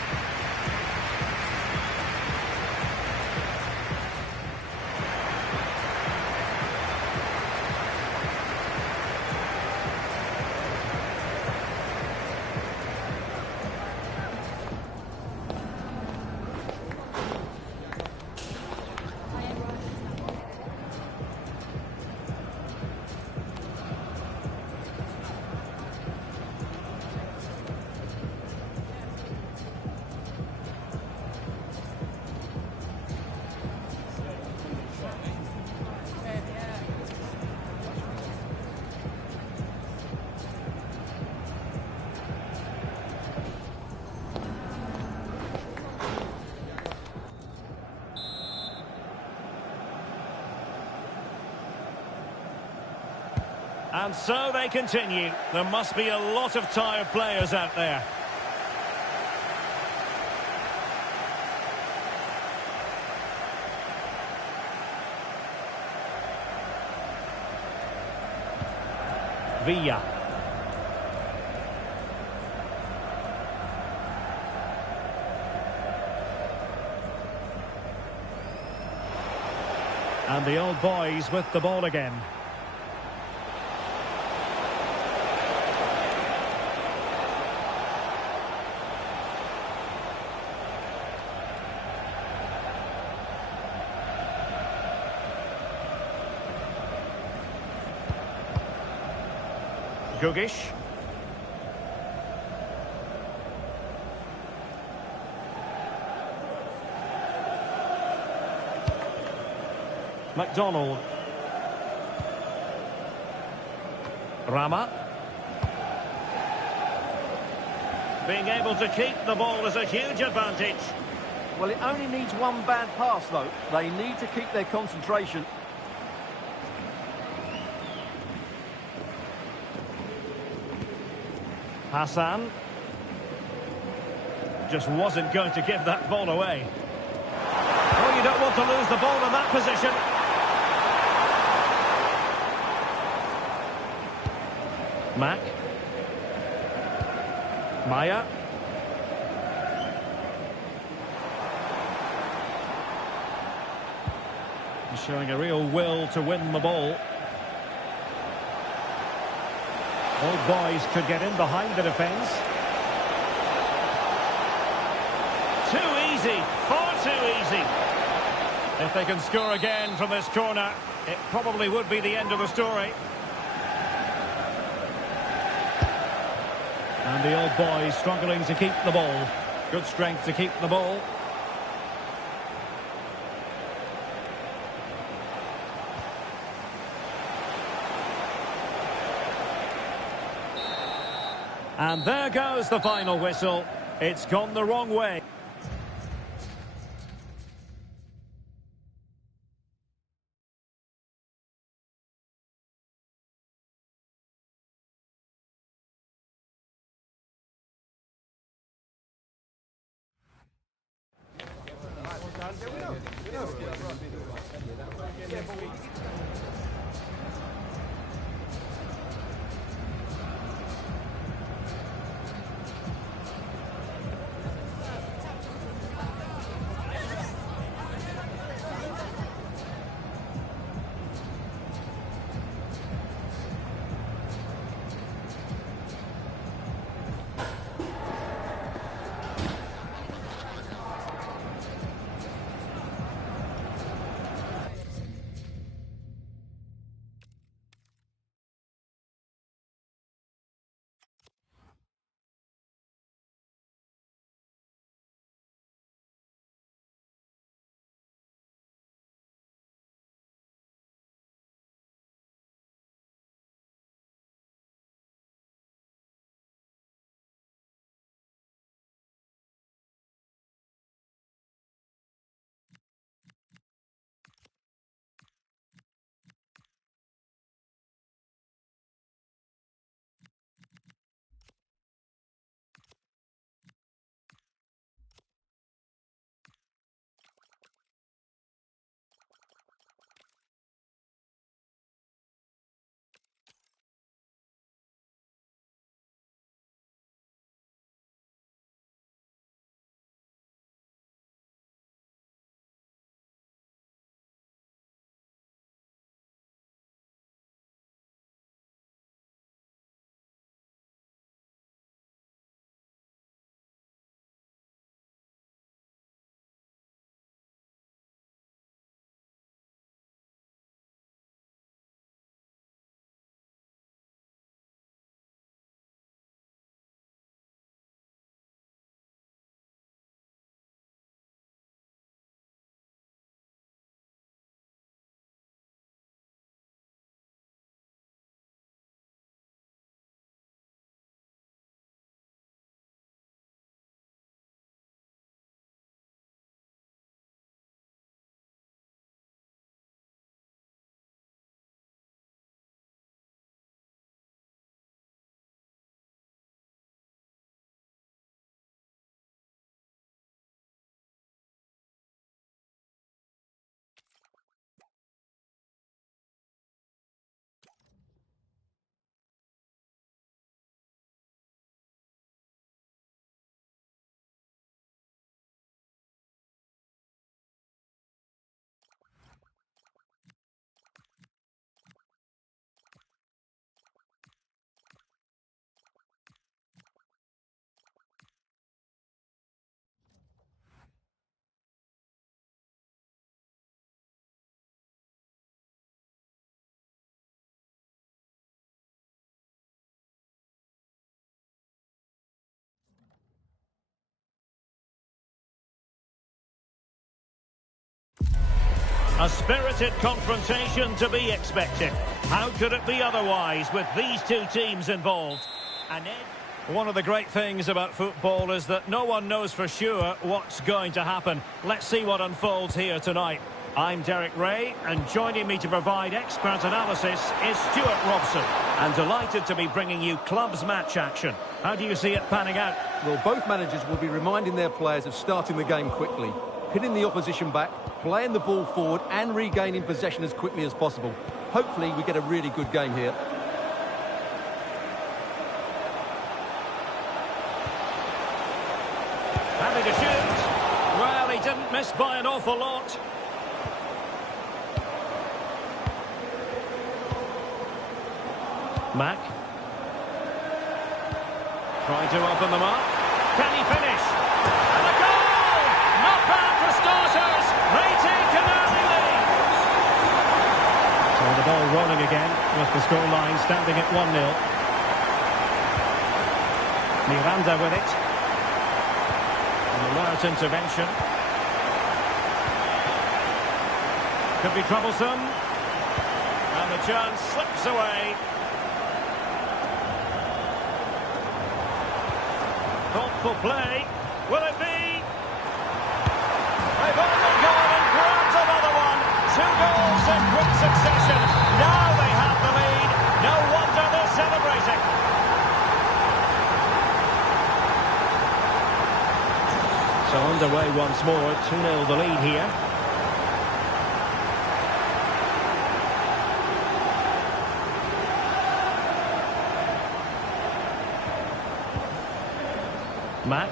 And so they continue. There must be a lot of tired players out there. Villa. And the old boys with the ball again. Gugish. McDonald. Rama. Being able to keep the ball is a huge advantage. Well, it only needs one bad pass, though. They need to keep their concentration. Hassan. Just wasn't going to give that ball away. Oh, you don't want to lose the ball in that position. Mack. Maya. He's showing a real will to win the ball. Old boys could get in behind the defence. Too easy, far too easy. If they can score again from this corner, it probably would be the end of the story. And the old boys struggling to keep the ball. Good strength to keep the ball. And there goes the final whistle. It's gone the wrong way. A spirited confrontation to be expected. How could it be otherwise with these two teams involved? And one of the great things about football is that no one knows for sure what's going to happen. Let's see what unfolds here tonight. I'm Derek Ray, and joining me to provide expert analysis is Stuart Robson. And delighted to be bringing you clubs match action. How do you see it panning out? Well, both managers will be reminding their players of starting the game quickly, hitting the opposition back, playing the ball forward and regaining possession as quickly as possible. Hopefully we get a really good game here. Happy to shoot. Well, he didn't miss by an awful lot. Mack. Trying to open them up. Can he finish? And a goal! Not bad for starters. They take an early lead. So the ball rolling again with the scoreline standing at 1-0. Miranda with it. An alert intervention. Could be troublesome. And the chance slips away. Thoughtful play. Will it be? They've only gone and grabbed another one. 2 goals in quick succession. Now they have the lead. No wonder they're celebrating. So underway once more. 2-0 the lead here. Mack.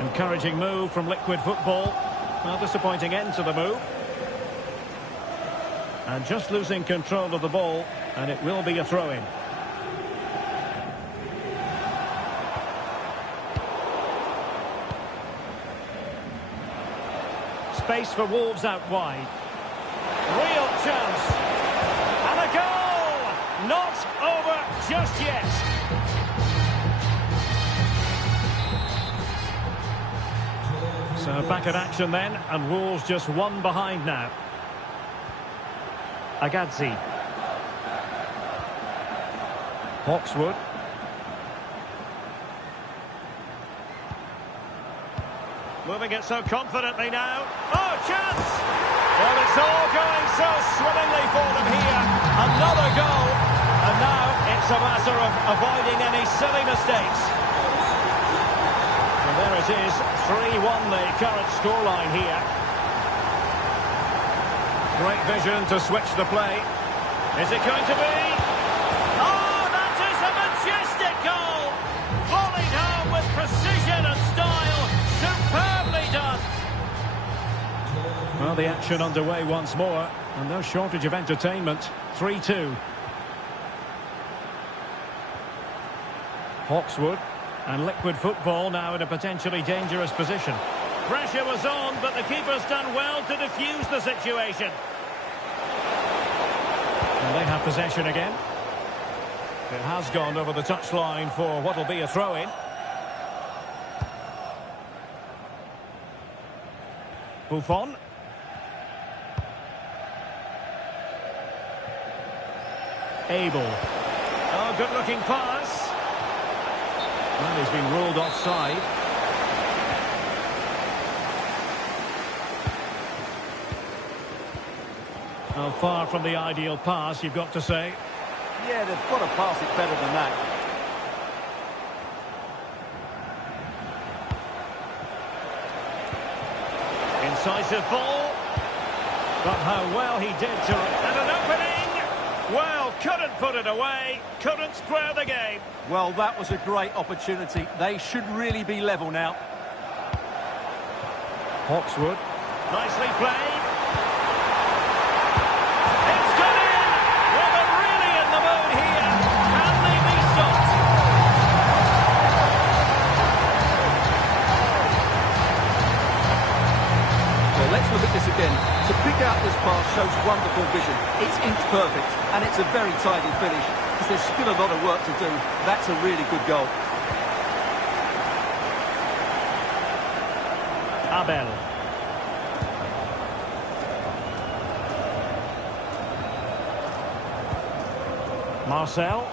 Encouraging move from Liquid Football. Well, disappointing end to the move. And just losing control of the ball, and it will be a throw-in. Space for Wolves out wide. Real chance. And a goal! Not over just yet. So back at action then, and Wolves just 1 behind now. Agazzi. Hawkswood. Moving it so confidently now. Oh, chance! Well, it's all going so swimmingly for them here. Another goal. And now it's a matter of avoiding any silly mistakes. And there it is, 3-1 the current scoreline here. Great vision to switch the play. Is it going to be? Oh, that is a majestic goal! Volleyed home with precision and style. Superbly done. Well, the action underway once more, and no shortage of entertainment. 3-2. Hawkswood. And Liquid Football now in a potentially dangerous position. Pressure was on, but the keeper's done well to defuse the situation. And they have possession again. It has gone over the touchline for what will be a throw-in. Buffon. Abel. Oh, good-looking pass. Well, he's been ruled offside. Well, far from the ideal pass, you've got to say. Yeah, they've got to pass it better than that. Incisive ball. But how well he did to it. And an opening! Well, couldn't put it away. Couldn't square the game. Well, that was a great opportunity. They should really be level now. Hawkswood. Nicely played. It's gone in! Well, they're really in the mood here. Can they be stopped? Well, let's look at this again. To pick out this pass shows wonderful vision. It's inch perfect, and it's a very tidy finish. Because there's still a lot of work to do. That's a really good goal. Abel. Marcel.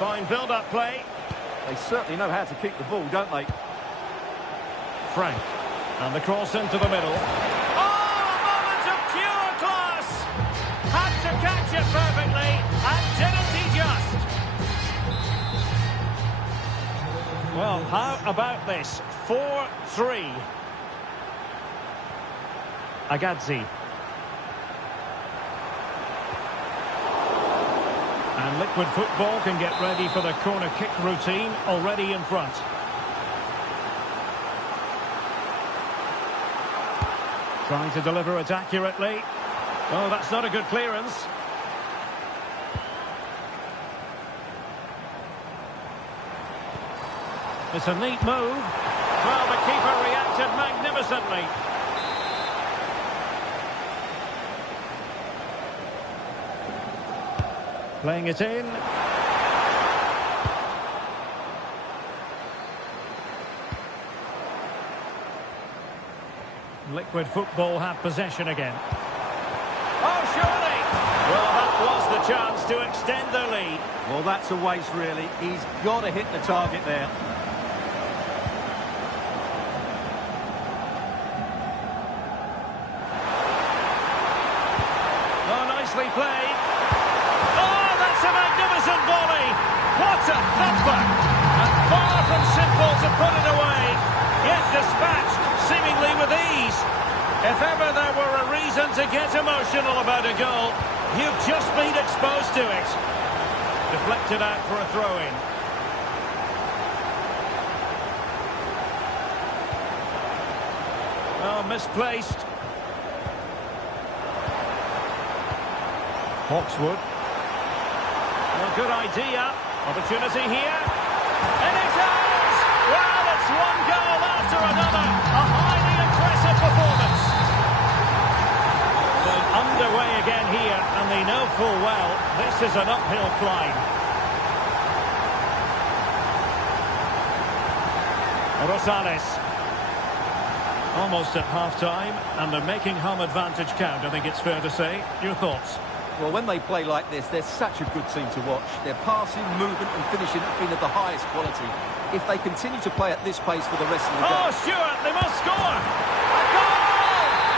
Fine build-up play. They certainly know how to kick the ball, don't they? Frank. And the cross into the middle. Oh, a moment of pure class! Had to catch it perfectly, and didn't he just? Well, how about this? 4-3. Agazzi. And Liquid Football can get ready for the corner kick routine, already in front. Trying to deliver it accurately. Oh, that's not a good clearance. It's a neat move. Well, the keeper reacted magnificently. Playing it in. Liquid Football have possession again. Oh, surely! Well, that was the chance to extend the lead. Well, that's a waste, really. He's got to hit the target there. Oh, nicely played. Oh, that's a magnificent volley. What a thumper. And far from simple to put it away. Yet dispatched, seemingly with ease. If ever there were a reason to get emotional about a goal, you've just been exposed to it. Deflected out for a throw-in. Oh, misplaced. Hawkswood. Well, good idea. Opportunity here. And it is! Well, it's one goal after another. A highly impressive performance. Well, underway again here, and they know full well this is an uphill climb. Rosales. Almost at half-time, and they're making home advantage count, I think it's fair to say. Your thoughts? Well, when they play like this, they're such a good team to watch. Their passing, movement and finishing have been of the highest quality. If they continue to play at this pace for the rest of the game... Oh, Stewart, they must score! A goal!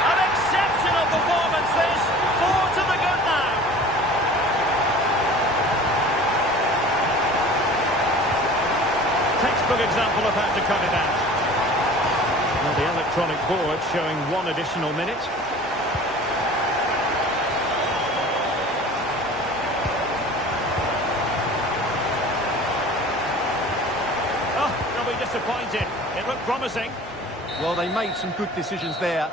An exceptional performance, this. 4 to the good now. Textbook example of how to cut it out. Well, the electronic board showing 1 additional minute. Disappointed. It looked promising. Well, they made some good decisions there.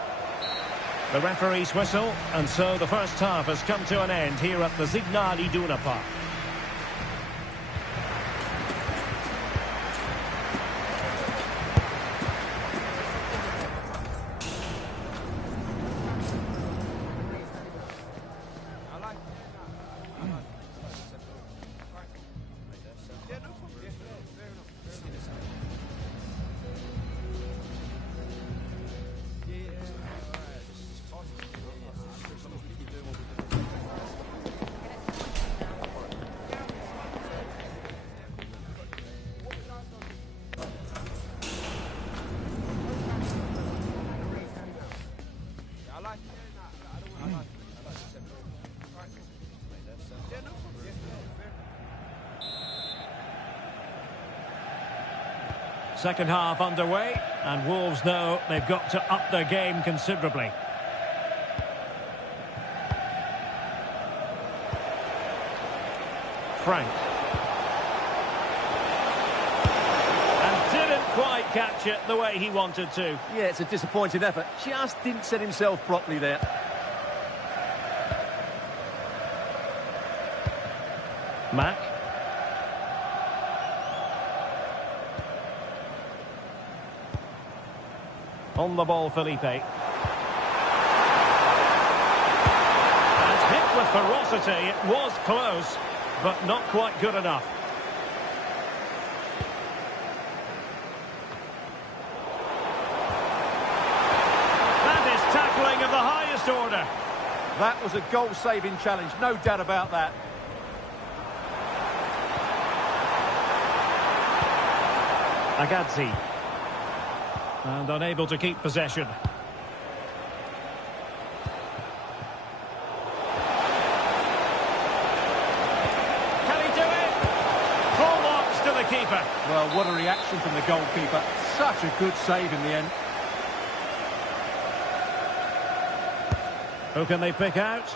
The referee's whistle, and so the first half has come to an end here at the Signal Iduna Park. Second half underway, and Wolves know they've got to up their game considerably. Frank. And didn't quite catch it the way he wanted to. Yeah, it's a disappointing effort. Just didn't set himself properly there. Mack. On the ball, Felipe. And hit with ferocity. It was close, but not quite good enough. That is tackling of the highest order. That was a goal-saving challenge, no doubt about that. Agazzi. And unable to keep possession. Can he do it? Full marks to the keeper. Well, what a reaction from the goalkeeper. Such a good save in the end. Who can they pick out?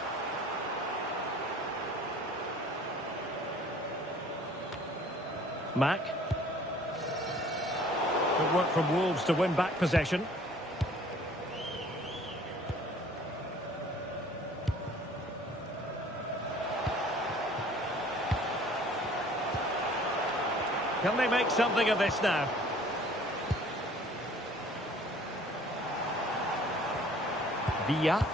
Mack. Good work from Wolves to win back possession. Can they make something of this now? Villa.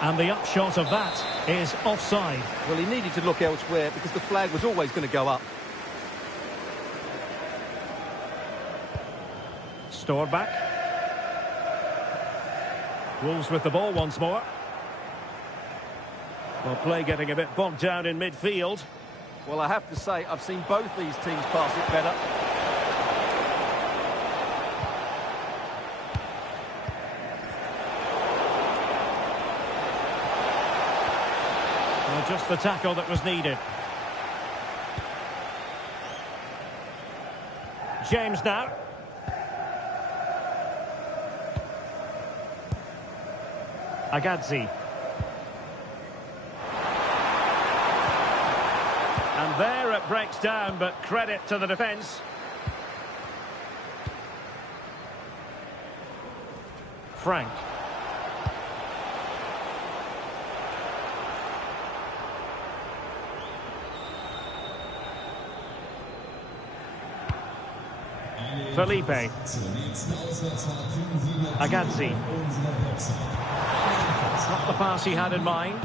And the upshot of that is offside. Well, he needed to look elsewhere because the flag was always going to go up. Storback. Wolves with the ball once more. Well, play getting a bit bogged down in midfield. Well, I have to say, I've seen both these teams pass it better. Well, just the tackle that was needed. James now. Agazzi. And there it breaks down, but credit to the defence. Frank. Felipe. Agazzi. Not the pass he had in mind.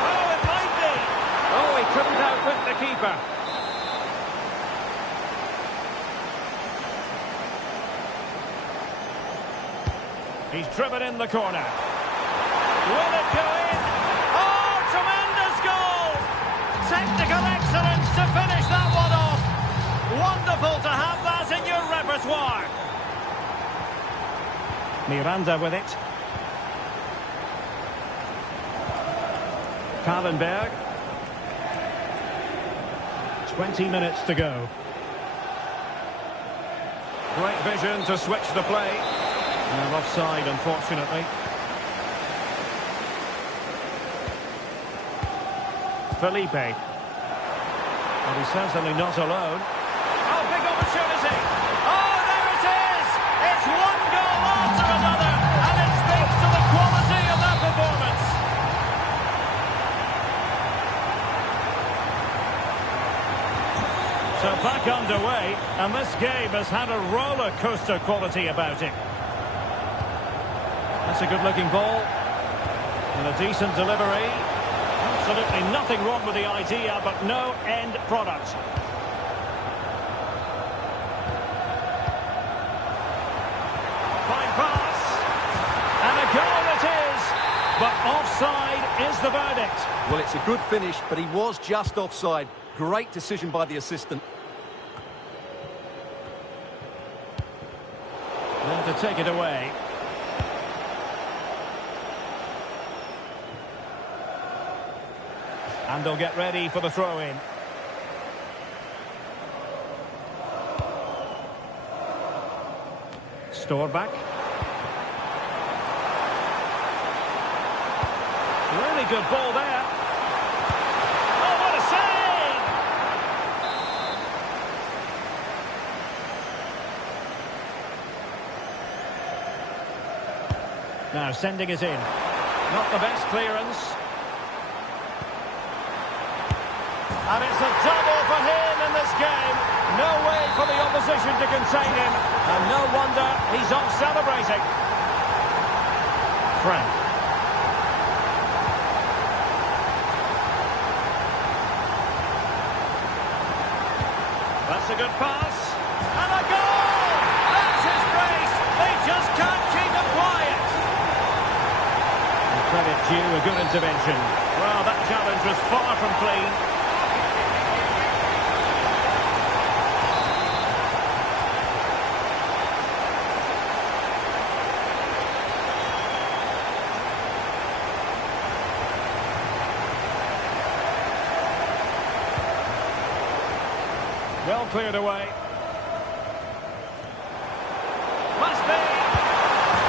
Oh, it might be! Oh, he couldn't outwit the keeper. He's driven in the corner. Will it go in? Oh, tremendous goal! Technical excellence to finish that one off. Wonderful to have that in your repertoire. Miranda with it. Kallenberg. 20 minutes to go. Great vision to switch the play. And offside, unfortunately. Felipe. Well, he's certainly not alone. Oh, big opportunity. Oh, there it is. It's one goal after another. And it speaks to the quality of that performance. So back underway. And this game has had a roller coaster quality about it. That's a good-looking ball. And a decent delivery. Absolutely nothing wrong with the idea, but no end product. Fine pass. And a goal it is. But offside is the verdict. Well, it's a good finish, but he was just offside. Great decision by the assistant. Then to take it away. And they'll get ready for the throw-in. Storback. Really good ball there. Oh, what a save! Now sending it in. Not the best clearance. And it's a double for him in this game. No way for the opposition to contain him. And no wonder he's off celebrating. Frank. That's a good pass. And a goal! That's his brace. They just can't keep him quiet. And credit due, a good intervention. Well, that challenge was far from clean. Well cleared away. Must be.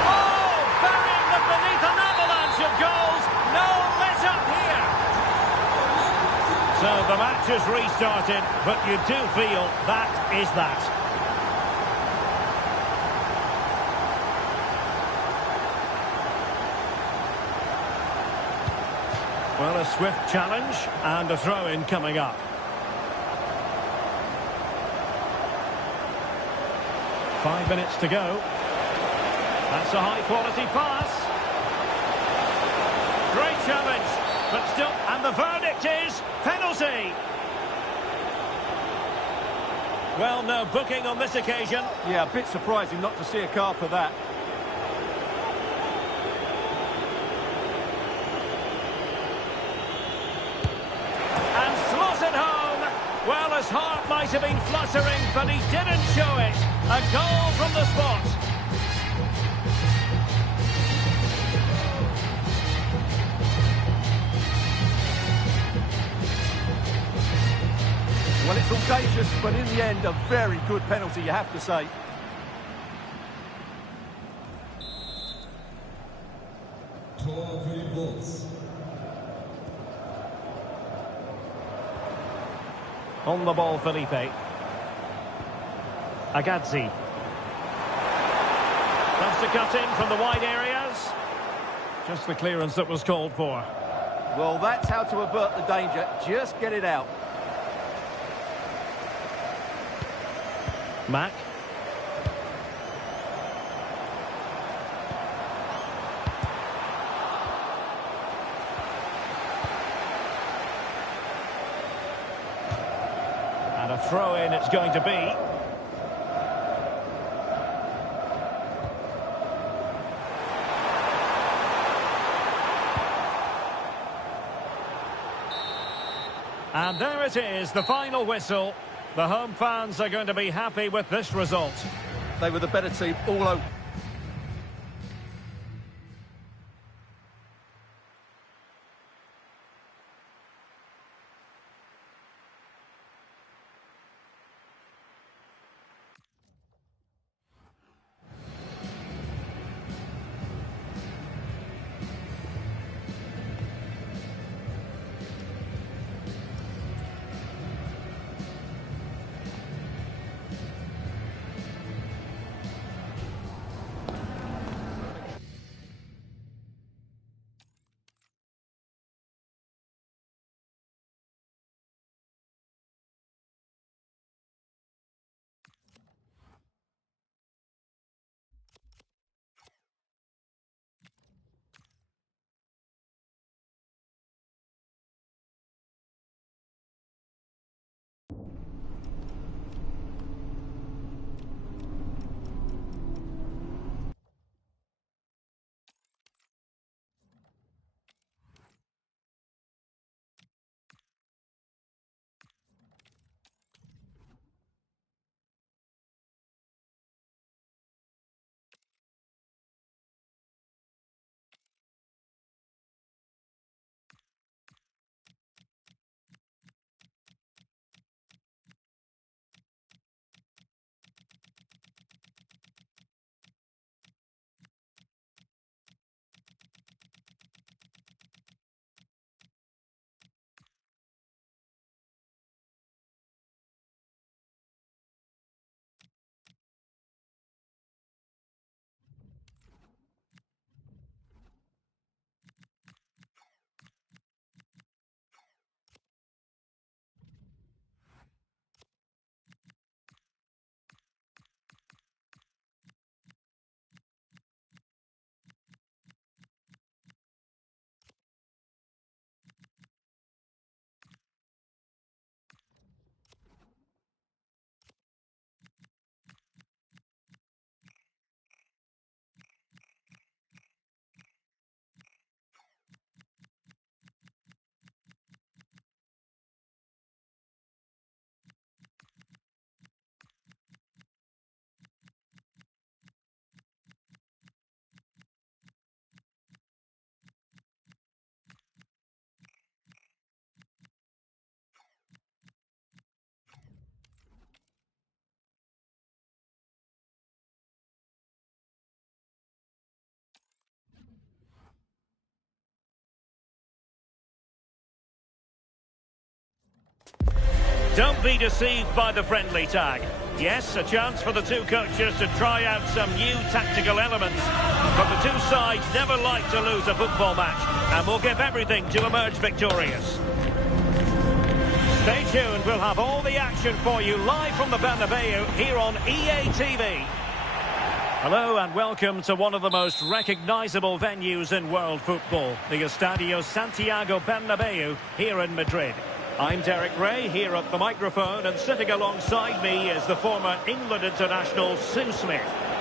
Oh, burying them beneath an avalanche of goals. No let up here. So the match has restarted, but you do feel that is that. Well, a swift challenge and a throw-in coming up. Five minutes to go. That's a high-quality pass. Great challenge, but still, and the verdict is penalty. Well, no booking on this occasion. Yeah, a bit surprising not to see a card for that. And slotted home. Well, his heart might have been fluttering, but he didn't show it. A goal from the spot. Well, it's audacious, but in the end, a very good penalty, you have to say. On the ball, Felipe. Agazzi. Loves to cut in from the wide areas. Just the clearance that was called for. Well, that's how to avert the danger. Just get it out. Mack. And a throw-in it's going to be. And there it is, the final whistle. The home fans are going to be happy with this result. They were the better team all over. Don't be deceived by the friendly tag. Yes, a chance for the two coaches to try out some new tactical elements. But the two sides never like to lose a football match, and will give everything to emerge victorious. Stay tuned, we'll have all the action for you live from the Bernabeu here on EA TV. Hello and welcome to one of the most recognisable venues in world football, the Estadio Santiago Bernabeu here in Madrid. I'm Derek Ray here at the microphone, and sitting alongside me is the former England international Sue Smith.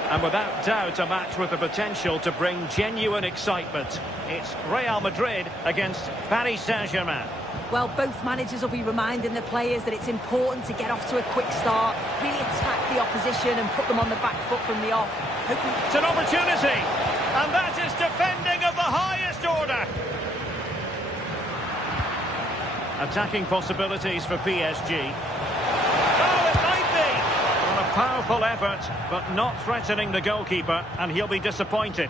And without doubt a match with the potential to bring genuine excitement. It's Real Madrid against Paris Saint-Germain. Well, both managers will be reminding the players that it's important to get off to a quick start, really attack the opposition and put them on the back foot from the off. It's an opportunity, and that is defending of the highest order. Attacking possibilities for PSG. Oh, it might be! Well, a powerful effort, but not threatening the goalkeeper, and he'll be disappointed.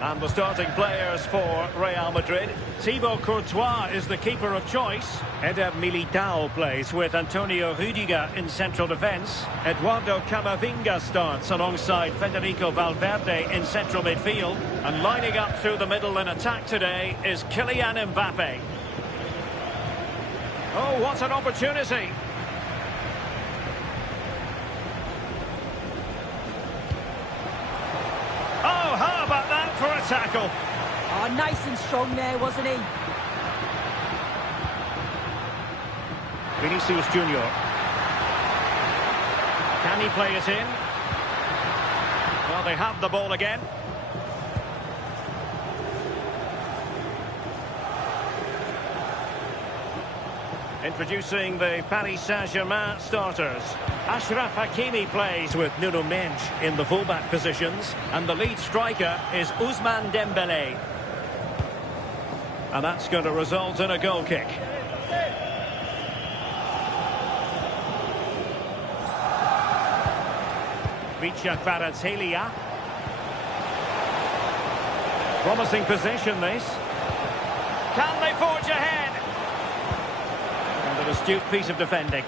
And the starting players for Real Madrid. Thibaut Courtois is the keeper of choice. Eder Militao plays with Antonio Rüdiger in central defence. Eduardo Camavinga starts alongside Federico Valverde in central midfield. And lining up through the middle in attack today is Kylian Mbappe. Oh, what an opportunity! Oh, how about that for a tackle? Oh, nice and strong there, wasn't he? Vinicius Junior. Can he play it in? Well, they have the ball again. Introducing the Paris Saint-Germain starters. Achraf Hakimi plays with Nuno Mendes in the fullback positions. And the lead striker is Ousmane Dembélé. And that's going to result in a goal kick. Vicha Kvaratskhelia. Promising position, this. Can they forge ahead? And an astute piece of defending.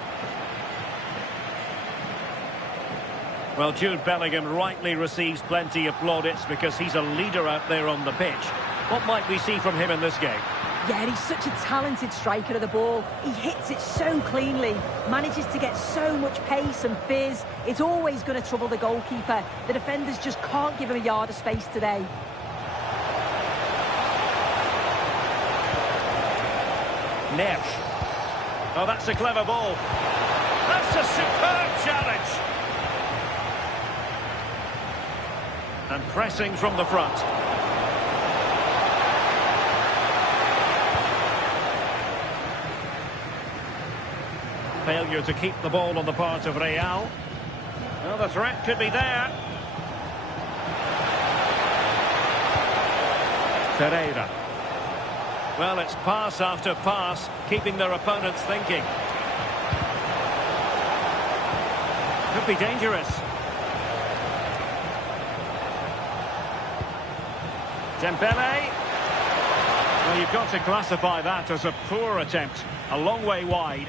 Well, Jude Bellingham rightly receives plenty of plaudits because he's a leader out there on the pitch. What might we see from him in this game? Yeah, he's such a talented striker of the ball. He hits it so cleanly, manages to get so much pace and fizz. It's always going to trouble the goalkeeper. The defenders just can't give him a yard of space today. Neves. Oh, that's a clever ball. That's a superb challenge. And pressing from the front. Failure to keep the ball on the part of Real. Well, the threat could be there. Ferreira. Well, it's pass after pass, keeping their opponents thinking. Could be dangerous. Dembele. Well, you've got to classify that as a poor attempt. A long way wide.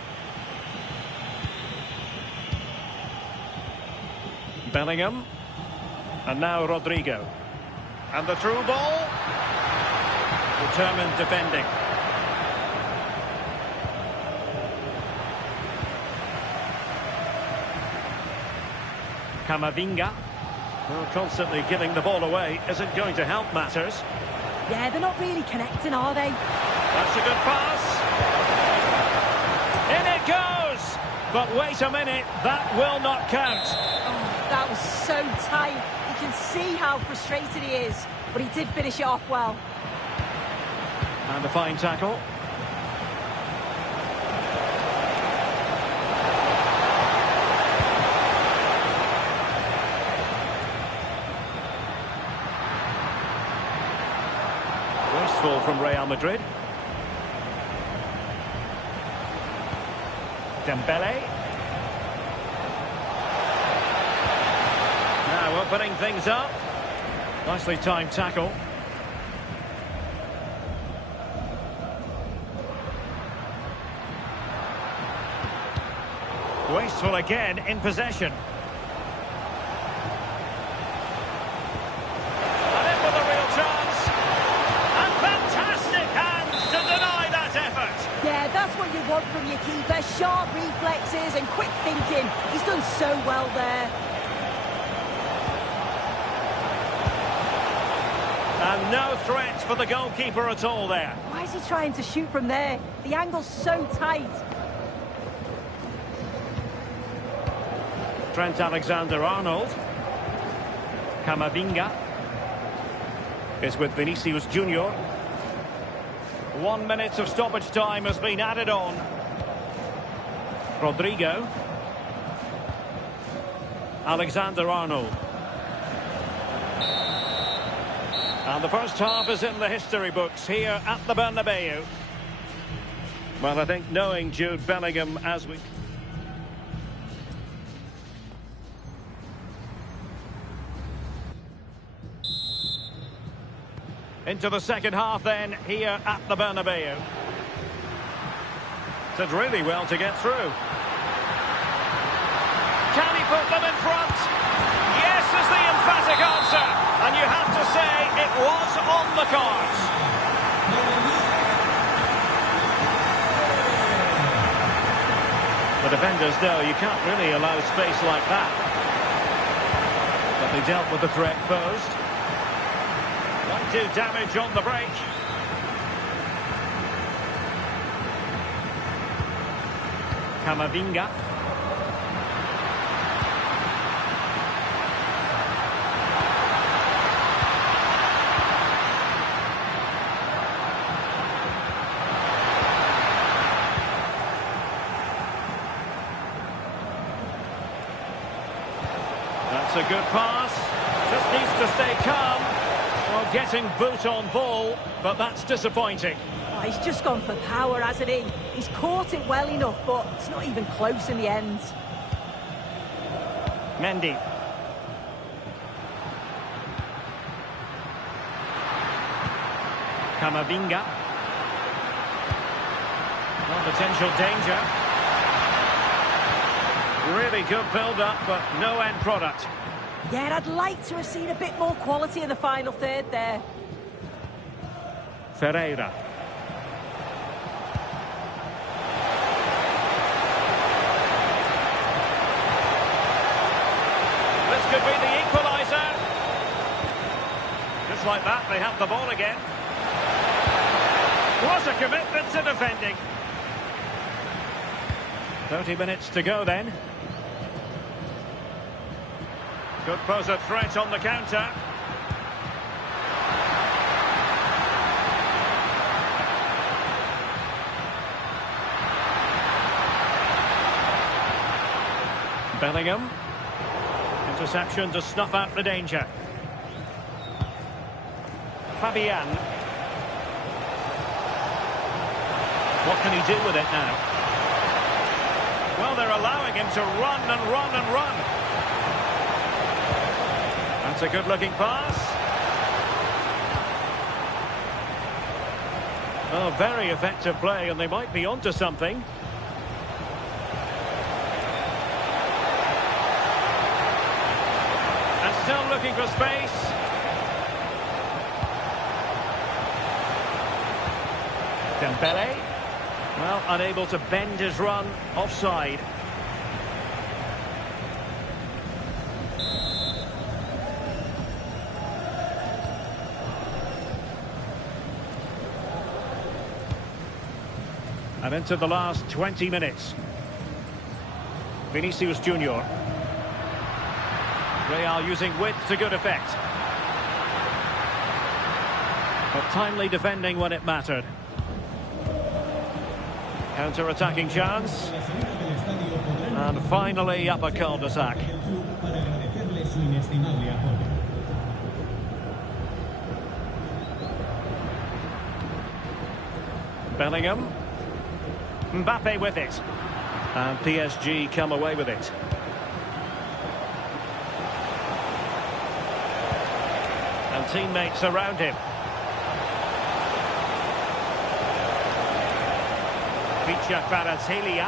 Bellingham. And now Rodrigo. And the through ball. Determined defending. Camavinga. Well, constantly giving the ball away isn't going to help matters. Yeah, they're not really connecting, are they? That's a good pass. In it goes. But wait a minute, that will not count. Oh, that was so tight. You can see how frustrated he is, but he did finish it off well. And a fine tackle. Wasteful from Real Madrid. Dembele. Now opening things up. Nicely timed tackle. Wasteful again in possession. And in with a real chance. And fantastic hands to deny that effort. Yeah, that's what you want from your keeper. Sharp reflexes and quick thinking. He's done so well there. And no threat for the goalkeeper at all there. Why is he trying to shoot from there? The angle's so tight. Trent Alexander-Arnold. Camavinga is with Vinicius Junior. 1 minute of stoppage time has been added on. Rodrigo. Alexander-Arnold. And the first half is in the history books here at the Bernabeu. Well, I think knowing Jude Bellingham as we... Into the second half then, here at the Bernabeu. Did really well to get through. Can he put them in front? Yes is the emphatic answer. And you have to say it was on the cards. The defenders know you can't really allow space like that. But they dealt with the threat posed. Might do damage on the break. Camavinga. That's a good pass. Just needs to stay calm. Well, getting boot on ball, but that's disappointing. Oh, he's just gone for power, hasn't he? He's caught it well enough, but it's not even close in the end. Mendy. Camavinga. Well, potential danger. Really good build-up, but no end product. Yeah, I'd like to have seen a bit more quality in the final third there. Ferreira. This could be the equaliser. Just like that, they have the ball again. What a commitment to defending. 30 minutes to go then. Could pose a threat on the counter. Bellingham. Interception to snuff out the danger. Fabian. What can he do with it now? Well, they're allowing him to run and run and run. That's a good-looking pass. Oh, very effective play, and they might be onto something. And still looking for space. Dembele. Well, unable to bend his run, offside. And into the last 20 minutes. Vinicius Junior. Real using width to good effect. But timely defending when it mattered. Counter-attacking chance. And finally up a cul-de-sac. Bellingham. Mbappe with it. And PSG come away with it. And teammates around him. Kvaratskhelia.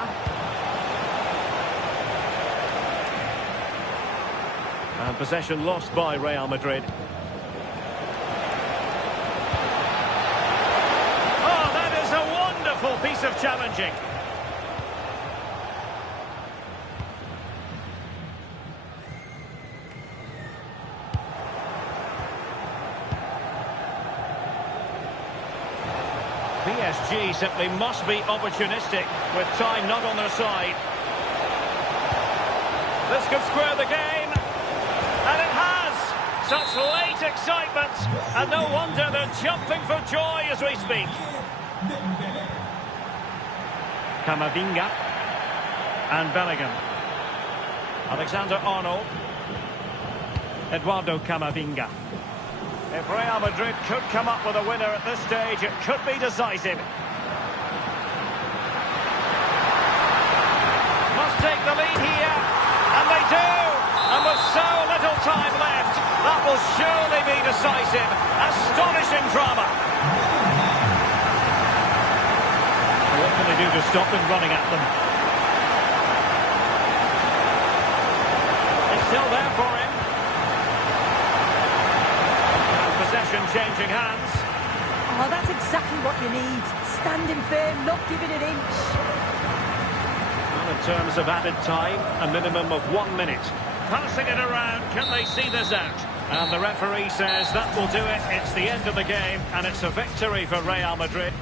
And possession lost by Real Madrid. Oh, that is a wonderful piece of challenging. PSG simply must be opportunistic with time not on their side. This could square the game, and it has! Such late excitement, and no wonder they're jumping for joy as we speak. Camavinga and Bellingham. Alexander-Arnold. Eduardo Camavinga. If Real Madrid could come up with a winner at this stage, it could be decisive. Must take the lead here, and they do! And with so little time left, that will surely be decisive. Astonishing drama. What can they do to stop them running at them? It's still there for him. Possession changing hands. Oh, that's exactly what you need. Standing firm, not giving an inch. Well, in terms of added time, a minimum of 1 minute. Passing it around, can they see this out? And the referee says that will do it. It's the end of the game, and it's a victory for Real Madrid.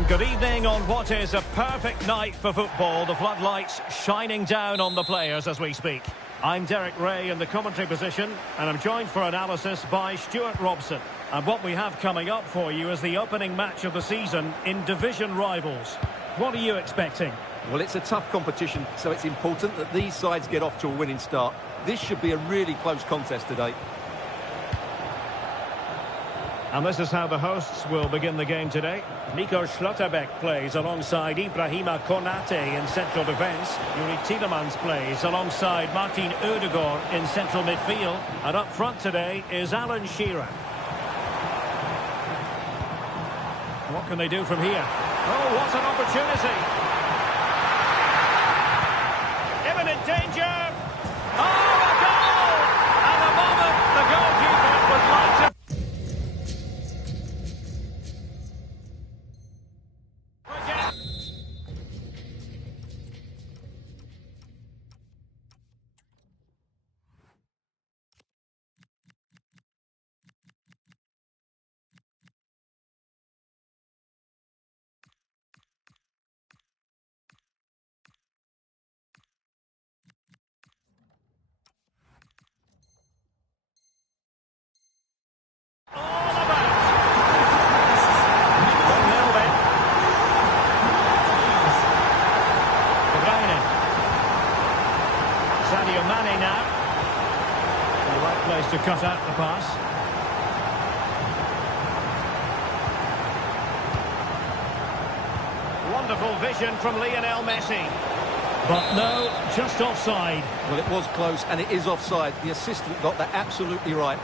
And good evening on what is a perfect night for football. The floodlights shining down on the players as we speak. I'm Derek Ray in the commentary position, and I'm joined for analysis by Stuart Robson. And what we have coming up for you is the opening match of the season in division rivals. What are you expecting? Well, it's a tough competition, so it's important that these sides get off to a winning start. This should be a really close contest today. And this is how the hosts will begin the game today. Nico Schlotterbeck plays alongside Ibrahima Konate in central defence. Yuri Tielemans plays alongside Martin Odegaard in central midfield. And up front today is Alan Shearer. What can they do from here? Oh, what an opportunity! Imminent danger! Oh, a goal! And the moment the goalkeeper would like to... To cut out the pass. Wonderful vision from Lionel Messi. But no, just offside. Well, it was close, and it is offside. The assistant got that absolutely right.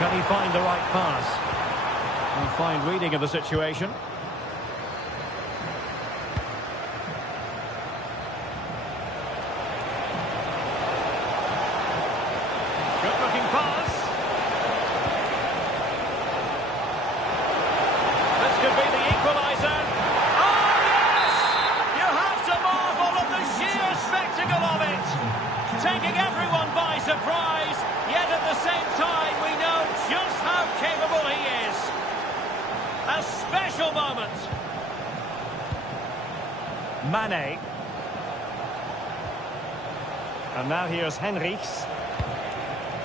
Can he find the right pass? A fine reading of the situation. Taking everyone by surprise, yet at the same time we know just how capable he is. A special moment. Mane. And now here's Henrichs.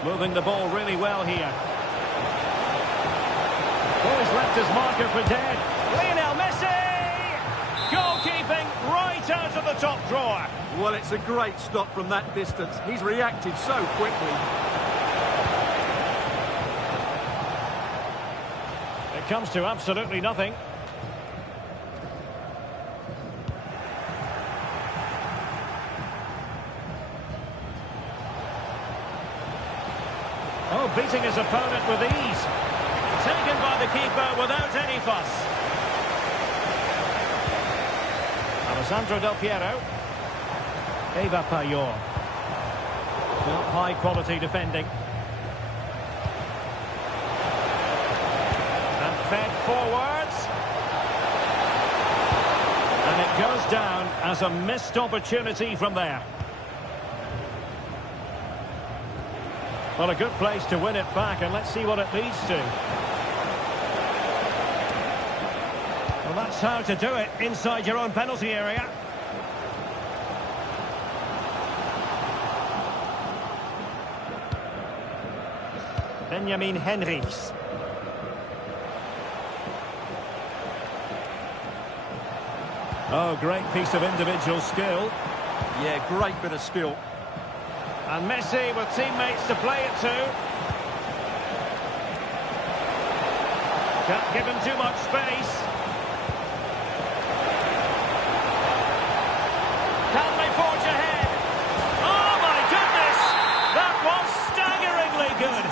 Moving the ball really well here. Oh, he's left his marker for dead. Lionel Messi! Goalkeeping right out of the top drawer. Well, it's a great stop from that distance. He's reacted so quickly. It comes to absolutely nothing. Oh, beating his opponent with ease. Taken by the keeper without any fuss. Alessandro Del Piero. Eva Payot. Well, high quality defending. And fed forwards. And it goes down as a missed opportunity from there. Well, a good place to win it back, and let's see what it leads to. Well, that's how to do it inside your own penalty area. Benjamin Henrichs. Oh, great piece of individual skill. Yeah, great bit of skill. And Messi with teammates to play it to. Can't give him too much space. Can they forge ahead? Oh my goodness! That was staggeringly good.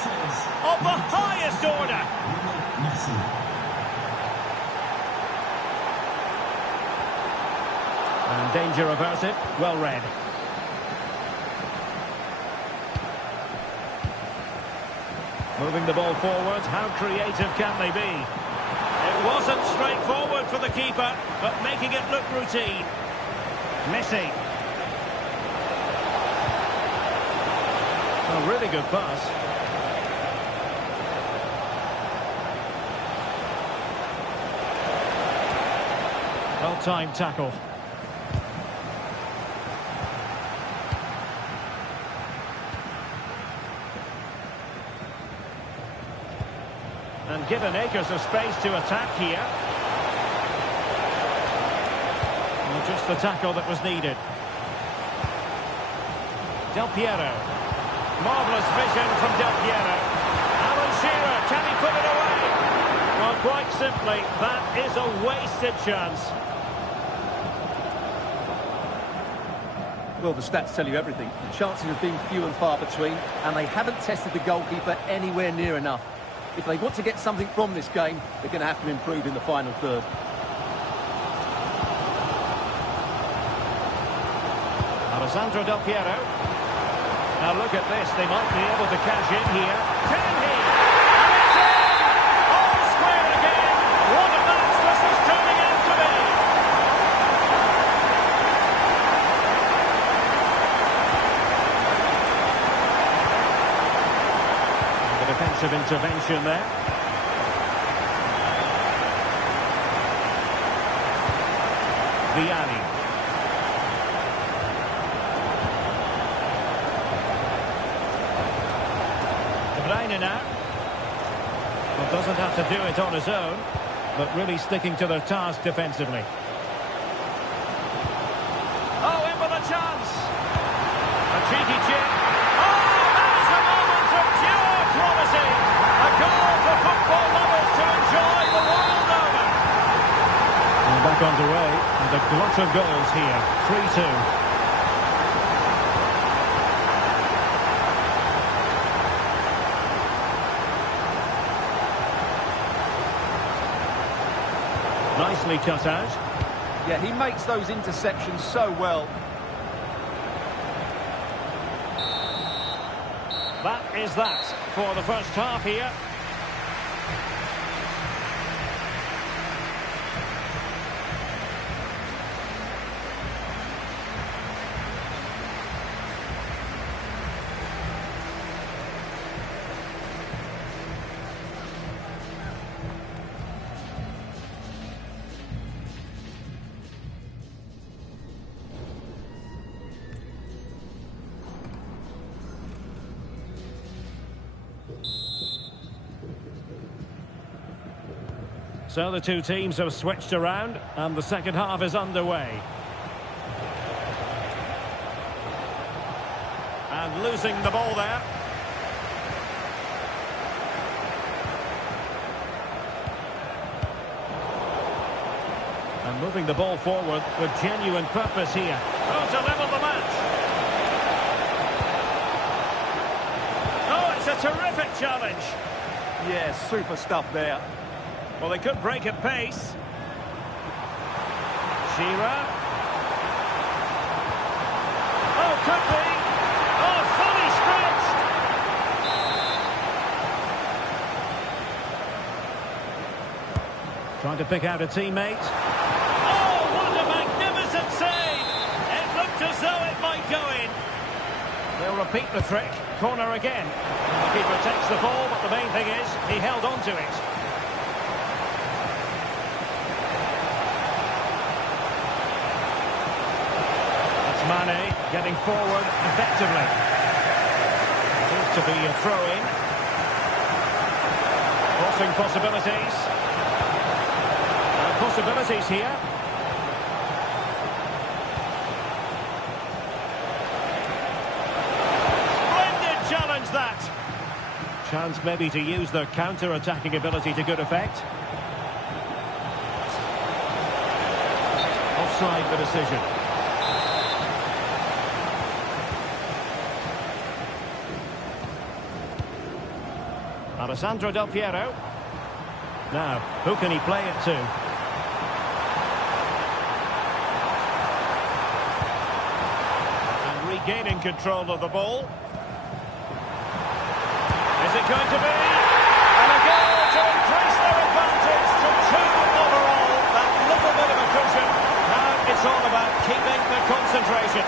Of the highest order. And danger averted. Well read. Moving the ball forward. How creative can they be? It wasn't straightforward for the keeper, but making it look routine. Messi. A really good pass. Well-timed tackle. And given acres of space to attack here. Well, just the tackle that was needed. Del Piero. Marvellous vision from Del Piero. Alan Shearer, can he put it away? Well, quite simply, that is a wasted chance. Well, the stats tell you everything. The chances have been few and far between, and they haven't tested the goalkeeper anywhere near enough. If they want to get something from this game, they're going to have to improve in the final third. Alessandro Del Piero. Now look at this, they might be able to cash in here. Can he? And it's in! All square again! What a match this is turning out to be! And the defensive intervention there. Vianney. Now. Well, doesn't have to do it on his own, but really sticking to their task defensively. Oh, in with a chance. A cheeky chip. Oh, that is a moment of pure quality. A goal for football lovers to enjoy the world over. And back underway, and a glut of goals here. 3-2. Nicely cut out. Yeah, he makes those interceptions so well. That is that for the first half here. So the two teams have switched around and the second half is underway. And losing the ball there. And moving the ball forward with genuine purpose here. Oh, to level the match. Oh, it's a terrific challenge. Yeah, super stuff there. Well, they could break at pace. Shearer. Oh, could be. Oh, fully stretched. Trying to pick out a teammate. Oh, what a magnificent save. It looked as though it might go in. They'll repeat the trick. Corner again. The keeper takes the ball, but the main thing is he held on to it. Mane getting forward effectively. Seems to be a throw-in. Crossing possibilities. Possibilities here. Splendid challenge that. Chance maybe to use their counter-attacking ability to good effect. Offside the decision. Alessandro Del Piero. Now, who can he play it to? And regaining control of the ball. Is it going to be? And a goal to increase their advantage to 2 overall. That little bit of a cushion. Now it's all about keeping the concentration.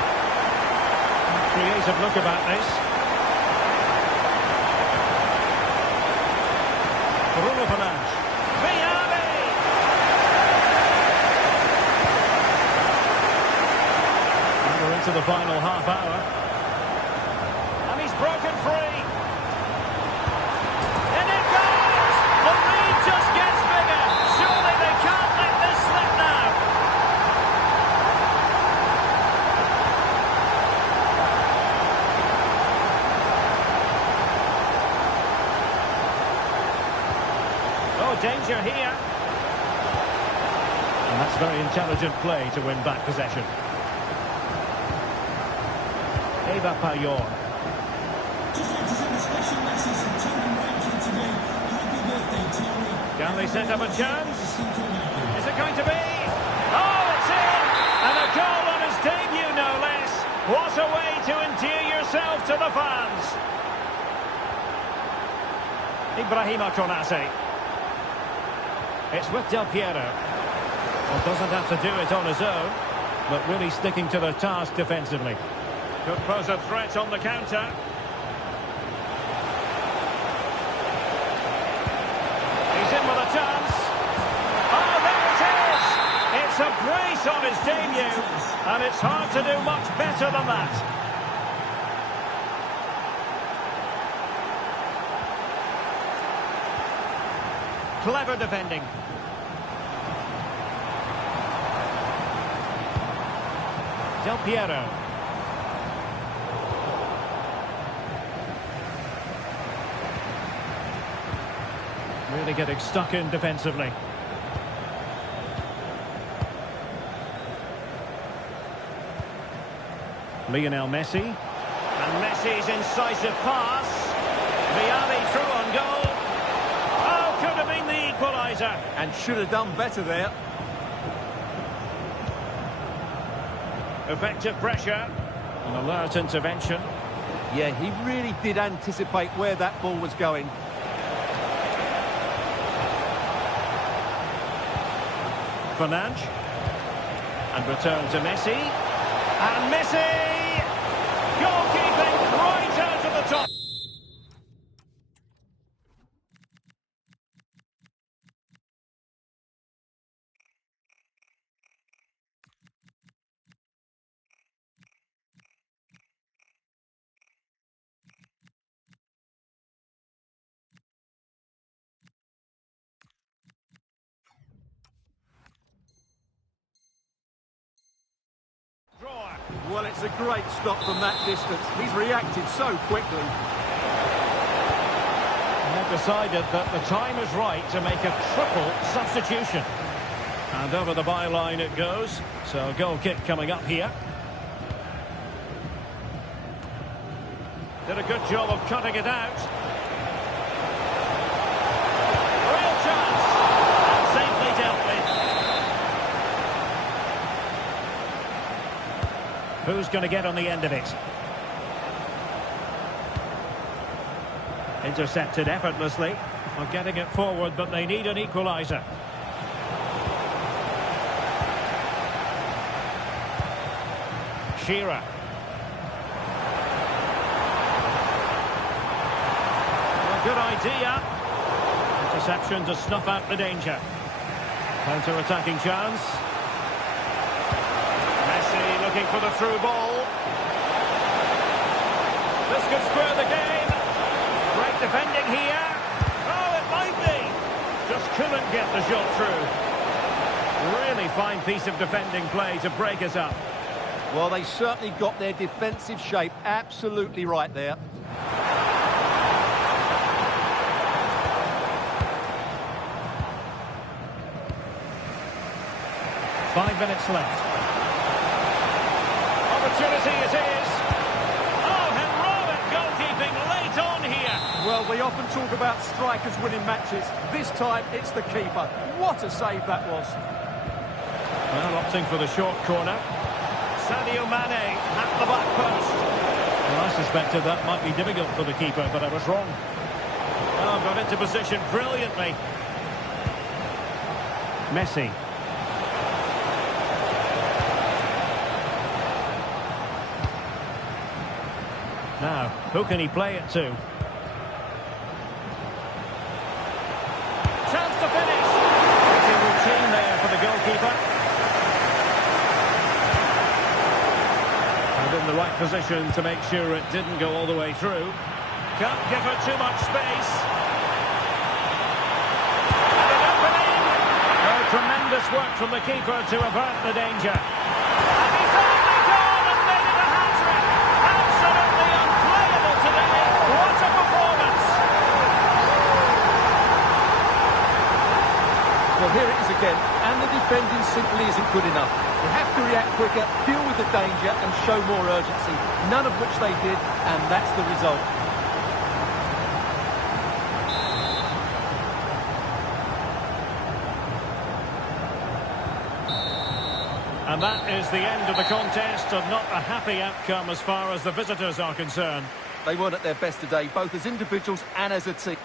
Creative look about this. Bruno Fernandes. Vianney! the final half hour. And he's broken free. In it goes! The lead just gets bigger. Surely they can't let this slip now. Oh, danger here. And that's very intelligent play to win back possession. Eva Payon. Just like to send a special message from Tony Rankin today. Happy birthday, Tony. Can they set up a chance? Is it going to be? Oh, it's in! And a goal on his debut, no less. What a way to endear yourself to the fans. Ibrahima Konate. It's with Del Piero. Well, doesn't have to do it on his own, but really sticking to the task defensively. Could pose a threat on the counter. He's in with a chance. Oh, there it is! It's a brace on his debut, and it's hard to do much better than that. Clever defending. Del Piero. Really getting stuck in defensively. Lionel Messi. And Messi's incisive pass. Vialli through on goal. Oh, could have been the equaliser. And should have done better there. Effective pressure. An alert intervention. Yeah, he really did anticipate where that ball was going. Fernandes. And return to Messi. And Messi! Goalkeeping right out of the top. Well, it's a great stop from that distance. He's reacted so quickly. They've decided that the time is right to make a triple substitution. And over the byline it goes. So a goal kick coming up here. Did a good job of cutting it out. Real chance. And safely dealt with. Who's going to get on the end of it? Intercepted effortlessly. Well, getting it forward, but they need an equaliser. Shearer. Well, good idea. Interception to snuff out the danger. Counter-attacking chance. Looking for the through ball. This could square the game. Great defending here. Oh, it might be. Just couldn't get the shot through. Really fine piece of defending play to break us up. Well, they certainly got their defensive shape absolutely right there. 5 minutes left. Opportunity it is. Oh, heroic goalkeeping late on here. Well, we often talk about strikers winning matches. This time, it's the keeper. What a save that was. Well, opting for the short corner. Sadio Mane at the back post. Well, I suspected that might be difficult for the keeper, but I was wrong. Oh, got into position brilliantly. Messi. Now, who can he play it to? Chance to finish. Pretty routine there for the goalkeeper. And right position to make sure it didn't go all the way through. Can't give her too much space. And an opening! Oh, tremendous work from the keeper to avert the danger. And he's finally gone and made it a hat-trick! Absolutely unplayable today! What a performance! Well, here it is again, and the defending simply isn't good enough. They have to react quicker, deal with the danger and show more urgency, none of which they did, and that's the result. And that is the end of the contest, and not a happy outcome as far as the visitors are concerned. They weren't at their best today, both as individuals and as a team.